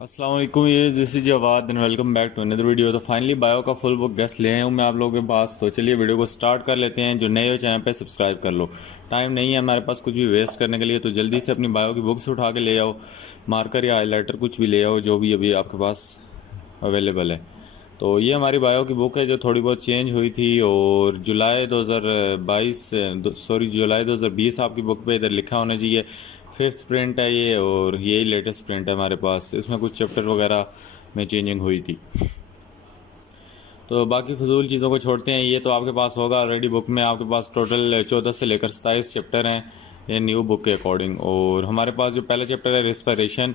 अस्सलाम वालेकुम, ये this is Jawad and welcome back to another video. तो फाइनली बायो का फुल बुक गेस्ट ले आया हूँ मैं आप लोगों के पास। तो चलिए वीडियो को स्टार्ट कर लेते हैं। जो नए हो चैनल पे सब्सक्राइब कर लो। टाइम नहीं है हमारे पास कुछ भी वेस्ट करने के लिए, तो जल्दी से अपनी बायो की बुक्स उठा के ले आओ। मार्कर या हाईलाइटर कुछ भी ले आओ, जो भी अभी आपके पास अवेलेबल है। तो ये हमारी बायो की बुक है जो थोड़ी बहुत चेंज हुई थी, और जुलाई 2022 जुलाई 2020 आपकी बुक पे इधर लिखा होना चाहिए। फिफ्थ प्रिंट है ये, और यही लेटेस्ट प्रिंट है हमारे पास। इसमें कुछ चैप्टर वगैरह में चेंजिंग हुई थी। तो बाकी फजूल चीज़ों को छोड़ते हैं। ये तो आपके पास होगा ऑलरेडी बुक में। आपके पास टोटल 14 से लेकर 27 चैप्टर हैं ये न्यू बुक के अकॉर्डिंग। और हमारे पास जो पहला चैप्टर है रिस्पिरेशन,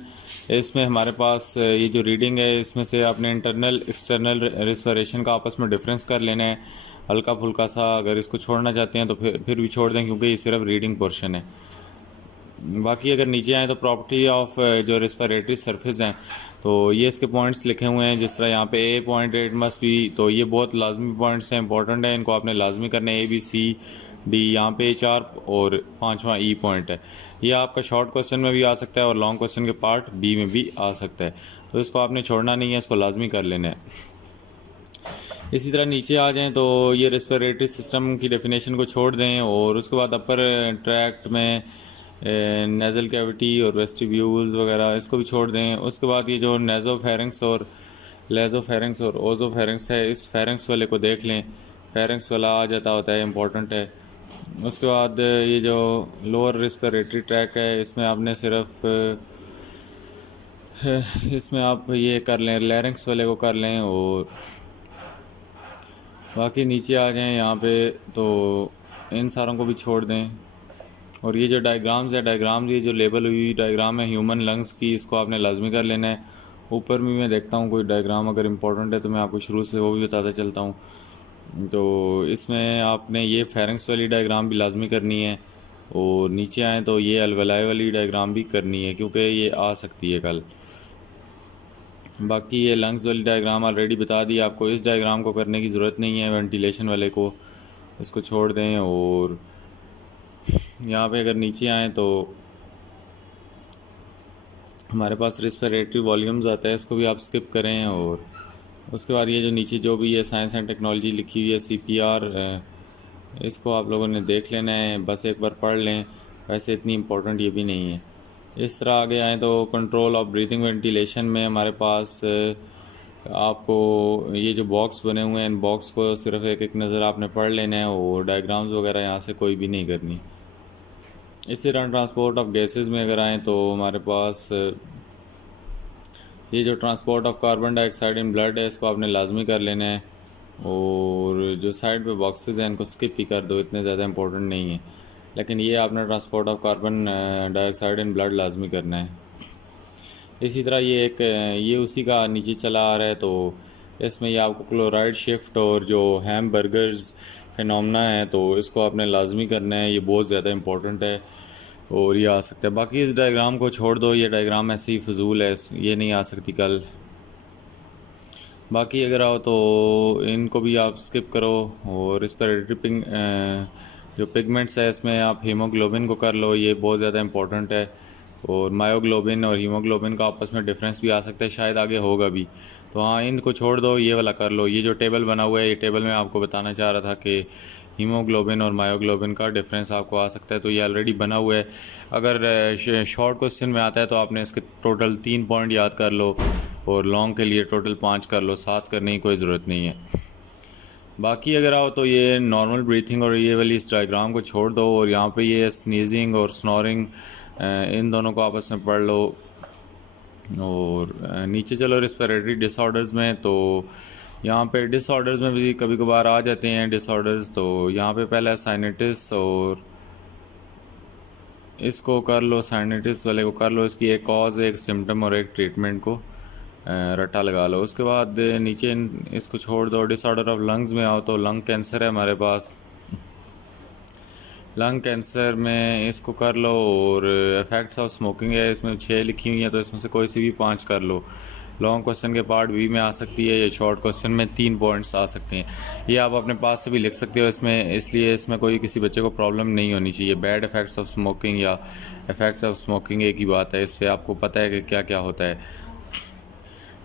इसमें हमारे पास ये जो रीडिंग है इसमें से आपने इंटरनल एक्सटर्नल रिस्पिरेशन का आपस में डिफरेंस कर लेना है हल्का फुल्का सा। अगर इसको छोड़ना चाहते हैं तो फिर भी छोड़ दें, क्योंकि ये सिर्फ रीडिंग पोर्शन है। बाकी अगर नीचे आए तो प्रॉपर्टी ऑफ जो रेस्पिरेटरी सरफेस हैं, तो ये इसके पॉइंट्स लिखे हुए हैं। जिस तरह यहाँ पे ए पॉइंट एट मस्ट बी, तो ये बहुत लाजमी पॉइंट्स हैं, इंपॉर्टेंट है, इनको आपने लाजमी करना है। ए बी सी डी, यहाँ पे चार, और पांचवा ई पॉइंट है। ये आपका शॉर्ट क्वेश्चन में भी आ सकता है और लॉन्ग क्वेश्चन के पार्ट बी में भी आ सकता है। तो इसको आपने छोड़ना नहीं है, इसको लाजमी कर लेना है। इसी तरह नीचे आ जाएं तो ये रेस्पिरेटरी सिस्टम की डेफिनेशन को छोड़ दें, और उसके बाद अपर ट्रैक्ट में नेज़ल कैविटी और वेस्टिब्यूल्स वगैरह इसको भी छोड़ दें। उसके बाद ये जो नेज़ोफेरेंक्स और लेज़ोफेरेंक्स और ओजोफेरेंक्स है, इस फेरेंक्स वाले को देख लें। फेरेंक्स वाला आ जाता होता है, इम्पोर्टेंट है। उसके बाद ये जो लोअर रेस्पिरेटरी ट्रैक है, इसमें आपने सिर्फ इसमें आप ये कर लें, लैरिंक्स वाले को कर लें। और बाकी नीचे आ जाएं यहाँ पे तो इन सारों को भी छोड़ दें। और ये जो डायग्राम्स है, ये जो लेबल हुई डायग्राम है ह्यूमन लंग्स की, इसको आपने लाजमी कर लेना है। ऊपर भी मैं देखता हूँ कोई डायग्राम अगर इम्पोर्टेंट है तो मैं आपको शुरू से वो भी बताता चलता हूँ। तो इसमें आपने ये फेरेंक्स वाली डायग्राम भी लाजमी करनी है। और नीचे आएँ तो ये अलवलाई वाली डायग्राम भी करनी है, क्योंकि ये आ सकती है कल। बाकी ये लंग्स वाली डायग्राम ऑलरेडी बता दी आपको, इस डायग्राम को करने की ज़रूरत नहीं है। वेंटिलेशन वाले को इसको छोड़ दें। और यहाँ पे अगर नीचे आएँ तो हमारे पास रेस्पिरेटरी वॉल्यूम्स आता है, इसको भी आप स्किप करें। और उसके बाद ये जो नीचे जो भी है साइंस एंड टेक्नोलॉजी लिखी हुई है CPR, इसको आप लोगों ने देख लेना है, बस एक बार पढ़ लें। वैसे इतनी इम्पोर्टेंट ये भी नहीं है। इस तरह आगे आएँ तो कंट्रोल ऑफ ब्रीथिंग वेंटिलेशन में हमारे पास आपको ये जो बॉक्स बने हुए हैं, इन बॉक्स को सिर्फ एक एक नज़र आपने पढ़ लेना है, और डायग्राम्स वगैरह यहाँ से कोई भी नहीं करनी। इसी तरह ट्रांसपोर्ट ऑफ गैसेस में अगर आएँ तो हमारे पास ये जो transport of carbon dioxide in blood है, इसको आपने लाजमी कर लेना है। और जो साइड पे बॉक्सेस हैं इनको स्किप ही कर दो, इतने ज़्यादा इंपॉर्टेंट नहीं है। लेकिन ये आपने transport of carbon dioxide in blood लाजमी करना है। इसी तरह ये उसी का नीचे चला आ रहा है। तो इसमें ये आपको क्लोराइड शिफ्ट और जो हैमबर्गर्स फिनोमेना है, तो इसको आपने लाजमी करना है। ये बहुत ज़्यादा इंपॉर्टेंट है और ये आ सकता है। बाकी इस डायग्राम को छोड़ दो, ये डायग्राम ऐसे ही फजूल है, ये नहीं आ सकती कल। बाकी अगर आओ तो इनको भी आप स्किप करो। और रेस्पिरेटरी जो पिगमेंट्स है इसमें आप हीमोग्लोबिन को कर लो, ये बहुत ज़्यादा इंपॉर्टेंट है। और मायोग्लोबिन और हीमोग्लोबिन का आपस में डिफरेंस भी आ सकता है, शायद आगे होगा भी। तो हाँ, इनको छोड़ दो, ये वाला कर लो। ये जो टेबल बना हुआ है, ये टेबल में आपको बताना चाह रहा था कि हीमोग्लोबिन और मायोग्लोबिन का डिफरेंस आपको आ सकता है। तो ये ऑलरेडी बना हुआ है। अगर शॉर्ट क्वेश्चन में आता है तो आपने इसके टोटल 3 पॉइंट याद कर लो, और लॉन्ग के लिए टोटल 5 कर लो, 7 करने की कोई ज़रूरत नहीं है। बाकी अगर आओ तो ये नॉर्मल ब्रीथिंग और ये वाली इस डायग्राम को छोड़ दो, और यहाँ पे ये स्नीजिंग और स्नोरिंग, इन दोनों को आपस में पढ़ लो। और नीचे चलो रेस्पिरेटरी डिसऑर्डर्स में, तो यहाँ पे डिसऑर्डर्स में भी कभी कभार आ जाते हैं डिसऑर्डर्स। तो यहाँ पे पहला साइनेटिस, और इसको कर लो, साइनेटिस वाले को कर लो। इसकी एक कॉज, एक सिम्टम और एक ट्रीटमेंट को रट्टा लगा लो। उसके बाद नीचे इसको छोड़ दो। डिसऑर्डर ऑफ लंग्स में आओ तो लंग कैंसर है हमारे पास। लंग कैंसर में इसको कर लो। और इफ़ेक्ट्स ऑफ स्मोकिंग है, इसमें 6 लिखी हुई हैं, तो इसमें से कोई सी भी 5 कर लो। लॉन्ग क्वेश्चन के पार्ट बी में आ सकती है, या शॉर्ट क्वेश्चन में 3 पॉइंट्स आ सकते हैं। ये आप अपने पास से भी लिख सकते हो इसमें, इसलिए इसमें कोई किसी बच्चे को प्रॉब्लम नहीं होनी चाहिए। बैड इफ़ेक्ट्स ऑफ स्मोकिंग या इफ़ेक्ट्स ऑफ स्मोकिंग एक ही बात है, इससे आपको पता है कि क्या क्या होता है।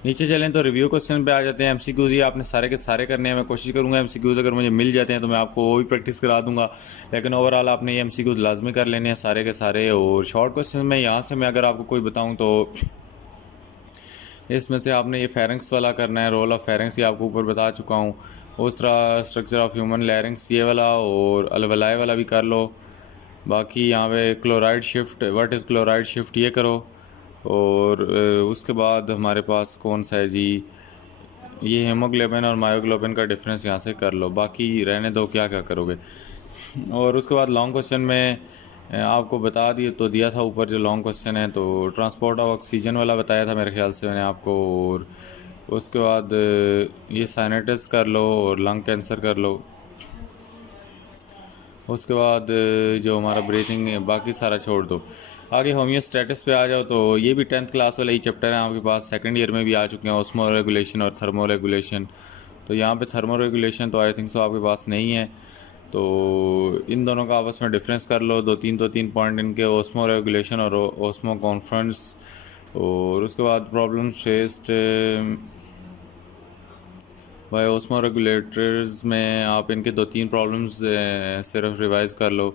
नीचे चलें तो रिव्यू क्वेश्चन पे आ जाते हैं। एमसीक्यूज़ ये आपने सारे के सारे करने हैं। मैं कोशिश करूँगा एमसीक्यूज़ अगर मुझे मिल जाते हैं तो मैं आपको वो भी प्रैक्टिस करा दूँगा, लेकिन ओवरऑल आपने ये एमसीक्यूज़ लाजमी कर लेने हैं सारे के सारे। और शॉर्ट क्वेश्चन में यहाँ से मैं अगर आपको कोई बताऊँ तो इसमें से आपने ये फेरेंक्स वाला करना है, रोल ऑफ फेरेंक्स ये आपको ऊपर बता चुका हूँ। उस तरह स्ट्रक्चर ऑफ ह्यूमन लैरिंग्स ये वाला और अलवलाए वाला भी कर लो। बाकी यहाँ पे chloride shift, what is chloride shift ये करो। और उसके बाद हमारे पास कौन सा है जी, ये हेमोग्लोबिन और मायोग्लोबिन का डिफरेंस यहाँ से कर लो। बाकी रहने दो, क्या क्या करोगे। और उसके बाद लॉन्ग क्वेश्चन में आपको बता दिए तो दिया था ऊपर जो लॉन्ग क्वेश्चन है, तो ट्रांसपोर्ट ऑफ ऑक्सीजन वाला बताया था मेरे ख्याल से मैंने आपको। और उसके बाद ये साइनेटिस कर लो और लंग कैंसर कर लो। उसके बाद जो हमारा ब्रीथिंग है बाकी सारा छोड़ दो। आगे होम्योस्टैटिस पे आ जाओ तो ये भी 10th क्लास वाला ही चैप्टर है आपके पास, सेकंड ईयर में भी आ चुके हैं, ऑस्मो रेगुलेशन और थर्मो रेगुलेशन। तो यहाँ पे थर्मो रेगुलेशन तो आई थिंक सो आपके पास नहीं है, तो इन दोनों का आपस में डिफरेंस कर लो। दो तीन पॉइंट इनके, ऑस्मो रेगुलेशन और ऑस्मो कॉन्फ्रेंस। और उसके बाद problems faced by osmo regulators में आप इनके 2-3 प्रॉब्लम्स सिर्फ रिवाइज कर लो।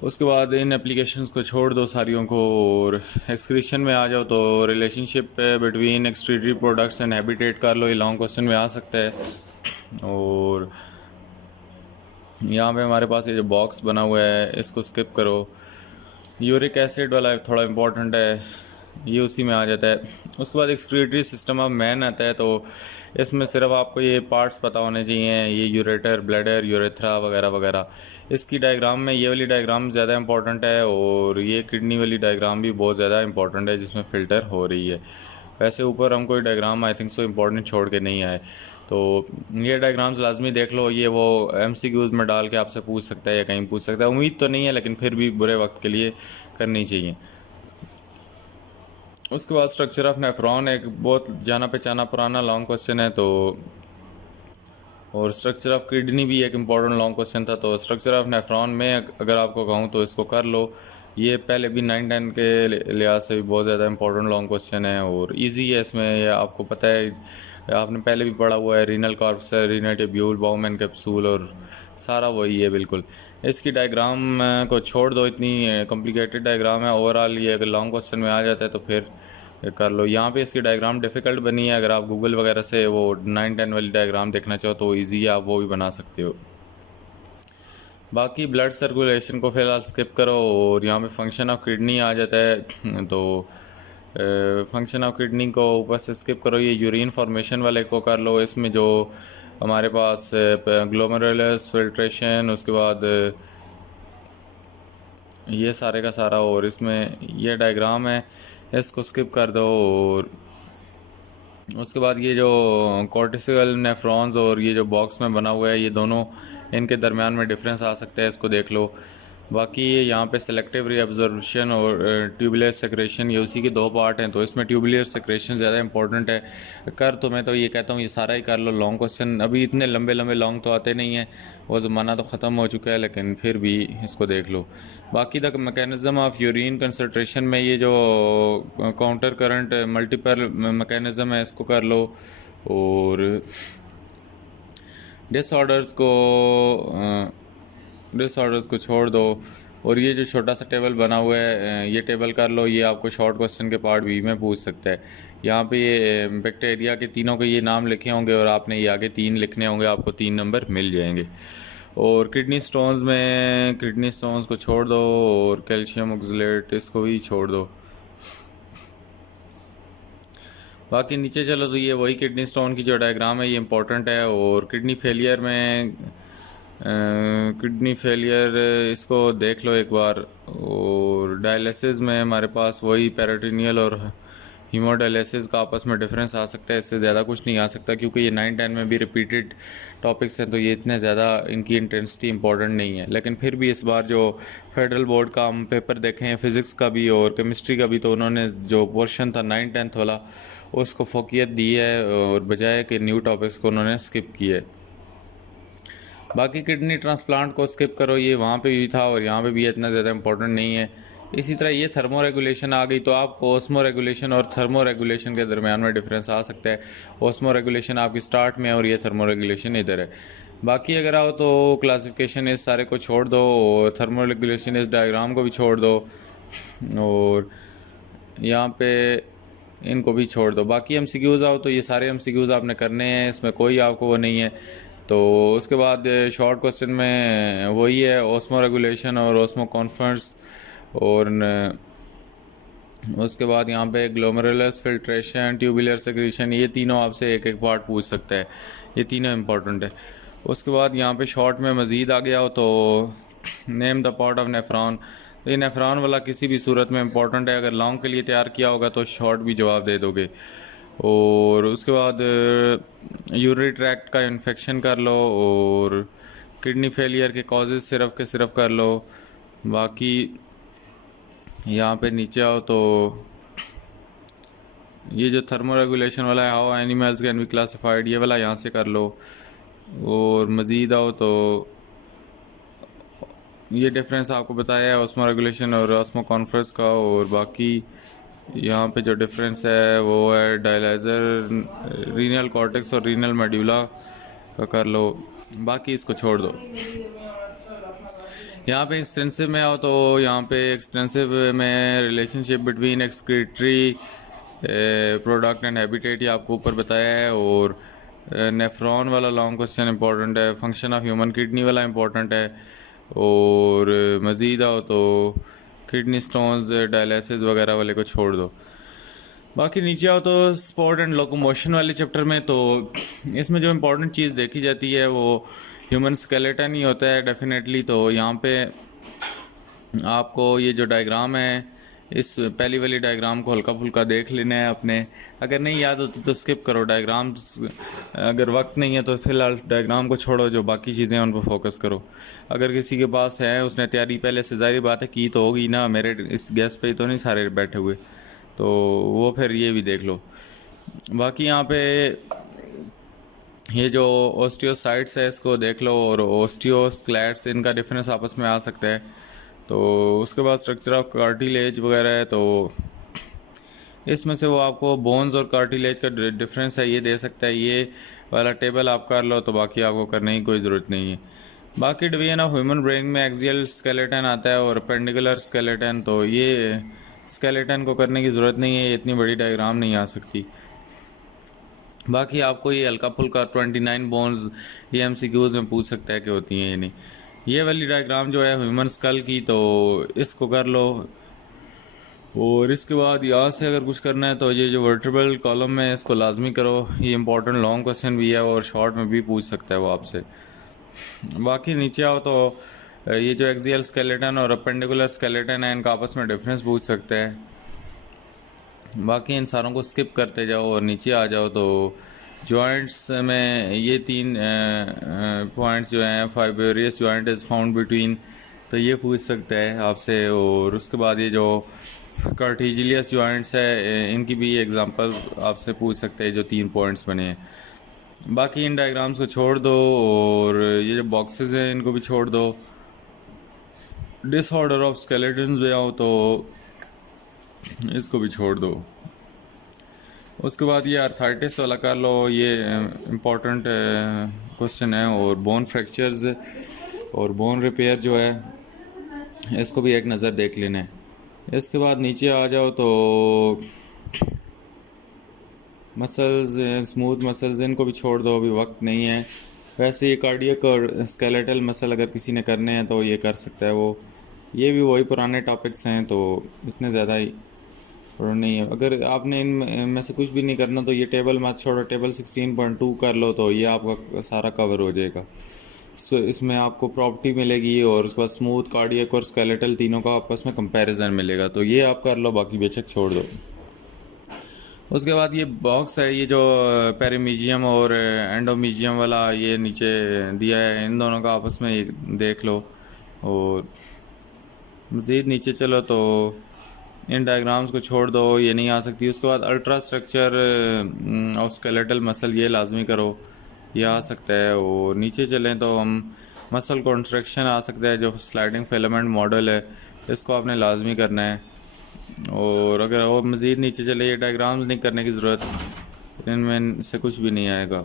उसके बाद इन एप्लीकेशंस को छोड़ दो सारियों को। और एक्सक्रीशन में आ जाओ तो relationship between excretory products and habitat कर लो, ये लॉन्ग क्वेश्चन में आ सकता है। और यहाँ पे हमारे पास ये जो बॉक्स बना हुआ है इसको स्किप करो। यूरिक एसिड वाला थोड़ा इंपॉर्टेंट है, ये उसी में आ जाता है। उसके बाद एक्सक्रीटरी सिस्टम ऑफ मैन आता है, तो इसमें सिर्फ आपको ये पार्ट्स पता होने चाहिए, ये यूरेटर, ब्लैडर, यूरेथ्रा वगैरह वगैरह। इसकी डायग्राम में ये वाली डायग्राम ज़्यादा इंपॉर्टेंट है और ये किडनी वाली डायग्राम भी बहुत ज़्यादा इंपॉर्टेंट है जिसमें फ़िल्टर हो रही है। वैसे ऊपर हम कोई diagram I think so important छोड़ के नहीं आए, तो ये डायग्राम्स लाजमी देख लो। ये वो एमसीक्यूज़ में डाल के आपसे पूछ सकता है या कहीं पूछ सकता है, उम्मीद तो नहीं है लेकिन फिर भी बुरे वक्त के लिए करनी चाहिए। उसके बाद स्ट्रक्चर ऑफ नेफ्रॉन एक बहुत जाना पहचाना पुराना लॉन्ग क्वेश्चन है, तो और स्ट्रक्चर ऑफ किडनी भी एक इम्पॉर्टेंट लॉन्ग क्वेश्चन था। तो स्ट्रक्चर ऑफ नेफ्रॉन में अगर आपको कहूँ तो इसको कर लो, ये पहले भी 9-10 के लिहाज से भी बहुत ज़्यादा इंपॉर्टेंट लॉन्ग क्वेश्चन है और इजी है। इसमें ये आपको पता है, आपने पहले भी पढ़ा हुआ है, renal corpus, renal tubule, Bowman capsule और सारा वही है बिल्कुल। इसकी डायग्राम को छोड़ दो, इतनी कॉम्प्लिकेटेड डायग्राम है। ओवरऑल ये अगर लॉन्ग क्वेश्चन में आ जाता है तो फिर कर लो। यहाँ पे इसकी डायग्राम डिफ़िकल्ट बनी है, अगर आप गूगल वगैरह से वो 9-10 वाली डायग्राम देखना चाहो तो ईजी है, आप वो भी बना सकते हो। बाकी ब्लड सर्कुलेशन को फ़िलहाल स्किप करो और यहाँ पे फंक्शन ऑफ किडनी आ जाता है, तो फंक्शन ऑफ किडनी को ऊपर से स्किप करो। ये यूरिन फॉर्मेशन वाले को कर लो। इसमें जो हमारे पास ग्लोमेरुलस फिल्ट्रेशन, उसके बाद ये सारे का सारा, और इसमें ये डायग्राम है, इसको स्किप कर दो। और उसके बाद ये जो कॉर्टिकल नेफ्रॉन्स और ये जो बॉक्स में बना हुआ है, ये दोनों इनके दरमियान में डिफरेंस आ सकता है, इसको देख लो। बाकी ये यहाँ पे सेलेक्टिव रीअब्जॉर्प्शन और ट्यूबुलर सेक्रेशन, ये उसी के 2 पार्ट हैं, तो इसमें ट्यूबुलर सेक्रेशन ज़्यादा इंपॉर्टेंट है। कर तो मैं तो ये कहता हूँ ये सारा ही कर लो। लॉन्ग क्वेश्चन अभी इतने लंबे लंबे लॉन्ग तो आते नहीं हैं, वो ज़माना तो ख़त्म हो चुका है, लेकिन फिर भी इसको देख लो। बाकी the mechanism of urine concentration में ये जो काउंटर करंट मल्टीपल मैकेनिज़्म है इसको कर लो। और डिसऑर्डर्स को छोड़ दो। और ये जो छोटा सा टेबल बना हुआ है ये टेबल कर लो, ये आपको शॉर्ट क्वेश्चन के पार्ट बी में पूछ सकता है। यहाँ पे ये बैक्टीरिया के तीनों के ये नाम लिखे होंगे और आपने ये आगे 3 लिखने होंगे, आपको 3 नंबर मिल जाएंगे। और किडनी स्टोन्स में किडनी स्टोन्स को छोड़ दो और कैल्शियम ऑक्सलेट इसको भी छोड़ दो। बाकी नीचे चलो तो ये वही किडनी स्टोन की जो डायग्राम है ये इंपॉर्टेंट है। और किडनी फेलियर इसको देख लो एक बार। और डायलिसिस में हमारे पास वही पेरिटोनियल और हीमोडायलिसिस का आपस में डिफरेंस आ सकता है, इससे ज़्यादा कुछ नहीं आ सकता क्योंकि ये 9-10 में भी रिपीटेड टॉपिक्स हैं, तो ये इतने ज़्यादा इनकी इंटेंसिटी इंपॉर्टेंट नहीं है। लेकिन फिर भी इस बार जो फेडरल बोर्ड का हम पेपर देखे हैं फिज़िक्स का भी और केमिस्ट्री का भी, तो उन्होंने जो पोर्शन था 9-10 वाला उसको फोकियत दी है और बजाय कि न्यू टॉपिक्स को उन्होंने स्किप किया है। बाकी किडनी ट्रांसप्लांट को स्किप करो, ये वहाँ पे भी था और यहाँ पे भी इतना ज़्यादा इंपॉर्टेंट नहीं है। इसी तरह ये थर्मो रेगुलेशन आ गई, तो आपको ओस्मो रेगुलेशन और थर्मो रेगुलेशन के दरमियान में डिफरेंस आ सकता है। ओस्मो रेगुलेशन आपकी स्टार्ट में और ये थर्मो रेगुलेशन इधर है। बाकी अगर आओ तो क्लासिफिकेशन इस सारे को छोड़ दो और थर्मो रेगुलेशन इस डायग्राम को भी छोड़ दो और यहाँ पे इनको भी छोड़ दो। बाकी एमसीक्यूज़ आओ तो ये सारे एमसीक्यूज़ आपने करने हैं, इसमें कोई आपको वो नहीं है। तो उसके बाद शॉर्ट क्वेश्चन में वही है ओस्मो रेगुलेशन और ओस्मो कॉन्फ्रेंस, और उसके बाद यहाँ पे ग्लोमेरुलस फिल्ट्रेशन, ट्यूबुलर सेक्रीशन, ये तीनों आपसे एक एक पार्ट पूछ सकता है, ये तीनों इम्पोर्टेंट है। उसके बाद यहाँ पे शॉर्ट में मज़ीद आ गया हो तो name the part of nephron, तो ये नेफ्रॉन वाला किसी भी सूरत में इम्पोर्टेंट है, अगर लॉन्ग के लिए तैयार किया होगा तो शॉर्ट भी जवाब दे दोगे। और उसके बाद यूरिनरी ट्रैक्ट का इन्फेक्शन कर लो और किडनी फेलियर के कॉजेज़ सिर्फ के सिर्फ कर लो। बाकी यहाँ पे नीचे आओ तो ये जो थर्मो रेगुलेशन वाला है, how animals can be classified, ये वाला यहाँ से कर लो। और मज़ीद आओ तो ये डिफरेंस आपको बताया है ओस्मो रेगुलेशन और ओस्मो कॉन्फ्रेंस का। और बाकी यहाँ पे जो डिफरेंस है वो है डायलाइजर रीनल कॉर्टेक्स और रीनल मेड्यूला का कर लो, बाकी इसको छोड़ दो। यहाँ पे एक्सटेंसिव में आओ तो यहाँ पे एक्सटेंसिव में relationship between excretory product and habitat ये आपको ऊपर बताया है। और नेफ्रॉन वाला लॉन्ग क्वेश्चन इंपॉर्टेंट है, फंक्शन ऑफ ह्यूमन किडनी वाला इंपॉर्टेंट है। और मज़ीद आओ तो किडनी स्टोन्स डायलिसिस वगैरह वाले को छोड़ दो। बाकी नीचे आओ तो स्पोर्ट एंड लोकोमोशन वाले चैप्टर में, तो इसमें जो इम्पोर्टेंट चीज़ देखी जाती है वो ह्यूमन स्केलेटन ही होता है डेफिनेटली। तो यहाँ पे आपको ये जो डायग्राम है, इस पहली वाली डायग्राम को हल्का फुल्का देख लेना है अपने, अगर नहीं याद होती तो स्किप करो डायग्राम्स, अगर वक्त नहीं है तो फ़िलहाल डायग्राम को छोड़ो, जो बाकी चीज़ें हैं उन पर फोकस करो। अगर किसी के पास है, उसने तैयारी पहले से ज़ाहिर बात है की तो होगी ना, मेरे इस गैस पे तो नहीं सारे बैठे हुए, तो वो फिर ये भी देख लो। बाकी यहाँ पे ये जो ओस्टियोसाइट्स है इसको देख लो, और ओस्टियोस्क्लेट्स, इनका डिफरेंस आपस में आ सकता है। तो उसके बाद स्ट्रक्चर ऑफ कार्टिलेज वगैरह है, तो इसमें से वो आपको बोन्स और कार्टिलेज का डिफरेंस है ये दे सकता है, ये वाला टेबल आप कर लो, तो बाकी आपको करने की कोई ज़रूरत नहीं है। बाकी डिवीजन ऑफ ह्यूमन ब्रेन में एक्सियल स्केलेटन आता है और पेंडिकुलर स्केलेटन, तो ये स्केलेटन को करने की ज़रूरत नहीं है, इतनी बड़ी डायग्राम नहीं आ सकती। बाकी आपको ये हल्का फुल्का 29 बोन्स ये एमसीक्यूज़ में पूछ सकता है कि होती हैं या नहीं। ये वाली डायग्राम जो है ह्यूमन स्कल की, तो इसको कर लो। और इसके बाद यहाँ से अगर कुछ करना है तो ये जो वर्टेब्रल कॉलम है इसको लाजमी करो, ये इंपॉर्टेंट लॉन्ग क्वेश्चन भी है और शॉर्ट में भी पूछ सकता है वो आपसे। बाकी नीचे आओ तो ये जो एक्सियल स्केलेटन और अपेंडिकुलर स्केलेटन है, इनका आपस में डिफरेंस पूछ सकते हैं। बाकी इन सारों को स्किप करते जाओ और नीचे आ जाओ तो जॉइंट्स में ये 3 पॉइंट्स जो हैं, फाइब्रियस जॉइंट इज़ फाउंड बिटवीन, तो ये पूछ सकता है आपसे। और उसके बाद ये जो कार्टिजिलियस जॉइंट्स है, इनकी भी एग्जांपल आपसे पूछ सकते हैं जो 3 पॉइंट्स बने हैं। बाकी इन डायग्राम्स को छोड़ दो और ये जो बॉक्सेस हैं इनको भी छोड़ दो। डिसऑर्डर ऑफ स्केलेटन्स में आओ तो इसको भी छोड़ दो। उसके बाद ये आर्थराइटिस वाला कर लो, ये इम्पोर्टेंट क्वेश्चन है। और बोन फ्रैक्चर्स और बोन रिपेयर जो है इसको भी एक नज़र देख लेना है। इसके बाद नीचे आ जाओ तो मसल्स, स्मूथ मसल्स, इनको भी छोड़ दो, अभी वक्त नहीं है। वैसे ये कार्डियक और स्केलेटल मसल अगर किसी ने करने हैं तो ये कर सकता है, वो ये भी वही पुराने टॉपिक्स हैं, तो इतने ज़्यादा ही नहीं है। अगर आपने इनमें से कुछ भी नहीं करना तो ये टेबल मत छोड़ो, टेबल 16.2 कर लो, तो ये आपका सारा कवर हो जाएगा। सो इसमें आपको प्रॉपर्टी मिलेगी और उसके बाद स्मूथ, कार्डियक और स्केलेटल तीनों का आपस में कंपैरिजन मिलेगा, तो ये आप कर लो, बाकी बेशक छोड़ दो। उसके बाद ये बॉक्स है, ये जो पेरिमीजियम और एंडोमीजियम वाला ये नीचे दिया है, इन दोनों का आपस में देख लो। और मज़ीद नीचे चलो तो इन डायग्राम्स को छोड़ दो, ये नहीं आ सकती। उसके बाद ultra structure of skeletal muscle, ये लाजमी करो, ये आ सकता है। और नीचे चलें तो हम मसल कॉन्ट्रैक्शन आ सकता है, जो स्लाइडिंग फिलामेंट मॉडल है इसको आपने लाजमी करना है। और अगर और मज़ीद नीचे चले, ये डायग्राम्स नहीं करने की ज़रूरत, इनमें से कुछ भी नहीं आएगा।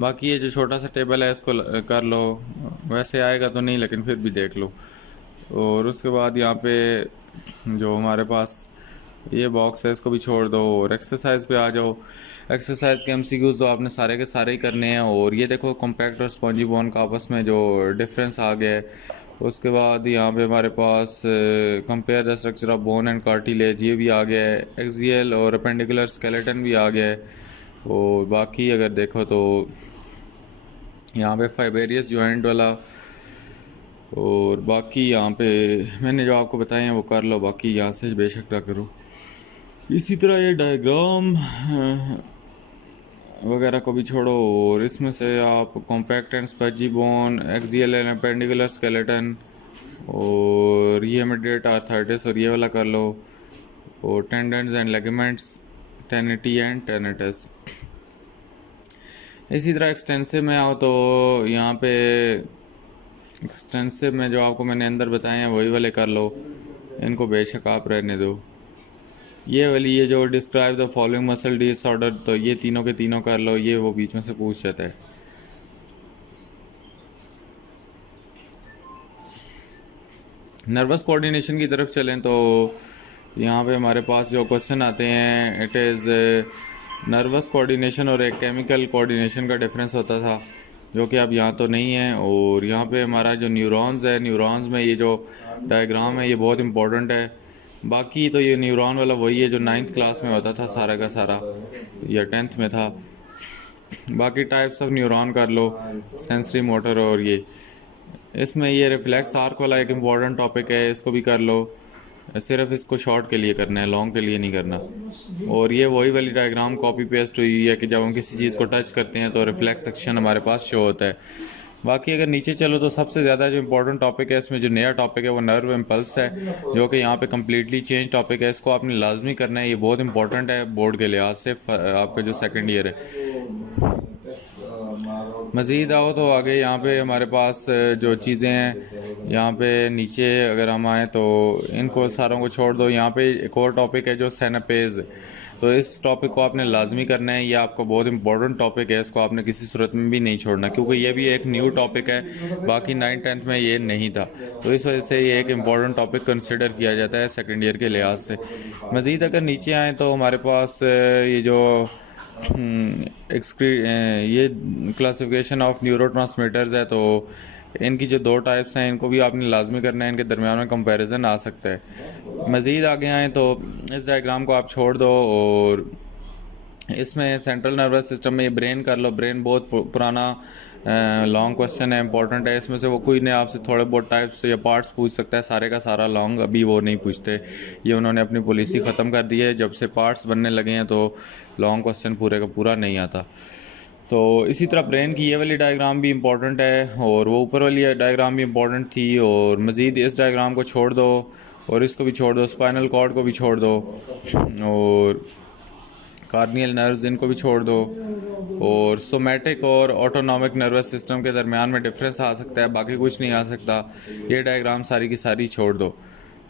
बाकी ये जो छोटा सा टेबल है इसको कर लो, वैसे आएगा तो नहीं लेकिन फिर भी देख लो। और उसके बाद यहाँ पे जो हमारे पास ये बॉक्स है इसको भी छोड़ दो और एक्सरसाइज पे आ जाओ। एक्सरसाइज के एमसीक्यूज तो आपने सारे के सारे ही करने हैं। और ये देखो कॉम्पैक्ट और स्पॉन्जी बोन का आपस में जो डिफरेंस आ गया है। उसके बाद यहाँ पे हमारे पास compare the structure of bone and cartilage, ये भी आ गया है। एक्सियल और अपेंडिकुलर स्केलेटन भी आ गया है। और बाकी अगर देखो तो यहाँ पे फाइबेरियस जॉइंट वाला, और बाकी यहाँ पे मैंने जो आपको बताए हैं वो कर लो, बाकी यहाँ से बेशक ना करो। इसी तरह ये डायग्राम वगैरह को भी छोड़ो और इसमें से आप compact and spongy bone, axial and appendicular skeleton, और ये मिडिएट आर्थराइटिस और ये वाला कर लो। और टेंडन्स एंड लिगामेंट्स, टेनिटी एंड टेनिटस। इसी तरह एक्सटेंसिव में आओ तो यहाँ पे एक्सटेंसिव में जो आपको मैंने अंदर बताए हैं वही वाले कर लो, इनको बेशक आप रहने दो। ये वाली ये जो describe the following muscle disorder, तो ये तीनों के तीनों कर लो, ये वो बीच में से पूछ जाता है। नर्वस कोऑर्डिनेशन की तरफ चलें तो यहाँ पे हमारे पास जो क्वेश्चन आते हैं, इट इज़ नर्वस कोऑर्डिनेशन और एक केमिकल कोऑर्डिनेशन का डिफरेंस होता था, जो कि अब यहाँ तो नहीं है। और यहाँ पे हमारा जो न्यूरॉन्स है, न्यूरॉन्स में ये जो डायग्राम है ये बहुत इंपॉर्टेंट है। बाकी तो ये न्यूरॉन वाला वही है जो 9th क्लास में होता था सारा का सारा, या 10th में था। बाकी टाइप्स ऑफ न्यूरॉन कर लो, सेंसरी मोटर, और ये इसमें ये रिफ्लेक्स आर्क वाला एक इम्पॉर्टेंट टॉपिक है, इसको भी कर लो। सिर्फ इसको शॉर्ट के लिए करना है, लॉन्ग के लिए नहीं करना। और ये वही वाली डायग्राम कॉपी पेस्ट हुई है कि जब हम किसी चीज़ को टच करते हैं तो रिफ्लेक्स एक्शन हमारे पास शो होता है। बाकी अगर नीचे चलो तो सबसे ज़्यादा जो इम्पोर्टेंट टॉपिक है इसमें, जो नया टॉपिक है वो नर्व इम्पल्स है, जो कि यहाँ पे कम्प्लीटली चेंज टॉपिक है। इसको आपने लाजमी करना है, ये बहुत इंपॉर्टेंट है बोर्ड के लिहाज से, आपका जो सेकेंड ईयर है। मज़ीद आओ तो आगे यहाँ पे हमारे पास जो चीज़ें हैं, यहाँ पे नीचे अगर हम आएँ तो इनको सारों को छोड़ दो। यहाँ पे एक और टॉपिक है जो सेनापेज, तो इस टॉपिक को आपने लाजमी करना है, ये आपका बहुत इंपॉर्टेंट टॉपिक है, इसको आपने किसी सूरत में भी नहीं छोड़ना, क्योंकि ये भी एक न्यू टॉपिक है, बाकी 9th 10th में ये नहीं था। तो इस वजह से ये एक इम्पॉर्टेंट टॉपिक कंसिडर किया जाता है सेकेंड ईयर के लिहाज से। मज़ीद अगर नीचे आएँ तो हमारे पास ये जो ये क्लासिफिकेशन ऑफ न्यूरोट्रांसमीटर्स है, तो इनकी जो 2 टाइप्स हैं इनको भी आपने लाजमी करना है, इनके दरमियान में कंपैरिजन आ सकता है। मज़ीद आगे आएँ तो इस डायग्राम को आप छोड़ दो और इसमें सेंट्रल नर्वस सिस्टम में ये ब्रेन कर लो। ब्रेन बहुत पुराना लॉन्ग क्वेश्चन है, इंपॉर्टेंट है। इसमें से वो कोई ने आपसे थोड़े बहुत टाइप्स या पार्ट्स पूछ सकता है, सारे का सारा लॉन्ग अभी वो नहीं पूछते, ये उन्होंने अपनी पॉलिसी ख़त्म कर दी है। जब से पार्ट्स बनने लगे हैं तो लॉन्ग क्वेश्चन पूरे का पूरा नहीं आता। तो इसी तरह ब्रेन की ये वाली डायग्राम भी इम्पॉर्टेंट है और वो ऊपर वाली डायग्राम भी इम्पॉर्टेंट थी। और मज़ीद इस डायग्राम को छोड़ दो और इसको भी छोड़ दो, स्पाइनल कॉर्ड को भी छोड़ दो और कार्नियल नर्व्स इनको भी छोड़ दो। और सोमैटिक और ऑटोनॉमिक नर्वस सिस्टम के दरमियान में डिफरेंस आ सकता है, बाकी कुछ नहीं आ सकता। ये डायग्राम सारी की सारी छोड़ दो।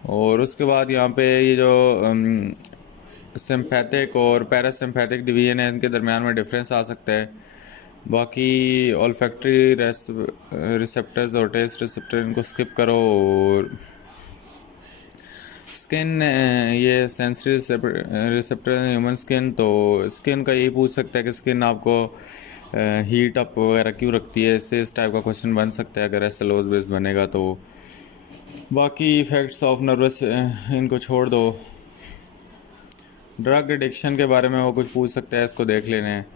और उसके बाद यहाँ पे ये जो सिम्पैथिक और पैरासिम्पैथिक डिवीजन है, इनके दरमियान में डिफरेंस आ सकता है। बाकी ऑल्फैक्टरी रिसेप्टर्स और टेस्ट रिसेप्टर इनको स्किप करो। और स्किन, ये सेंसरी रिसेप्टर ह्यूमन स्किन, तो स्किन का यही पूछ सकता है कि स्किन आपको हीट अप वगैरह क्यों रखती है, इससे इस टाइप का क्वेश्चन बन सकता है अगर एसएलओज बेस्ड बनेगा तो। बाकी इफ़ेक्ट्स ऑफ नर्वस इनको छोड़ दो। ड्रग एडिक्शन के बारे में वो कुछ पूछ सकता है, इसको देख लेने हैं।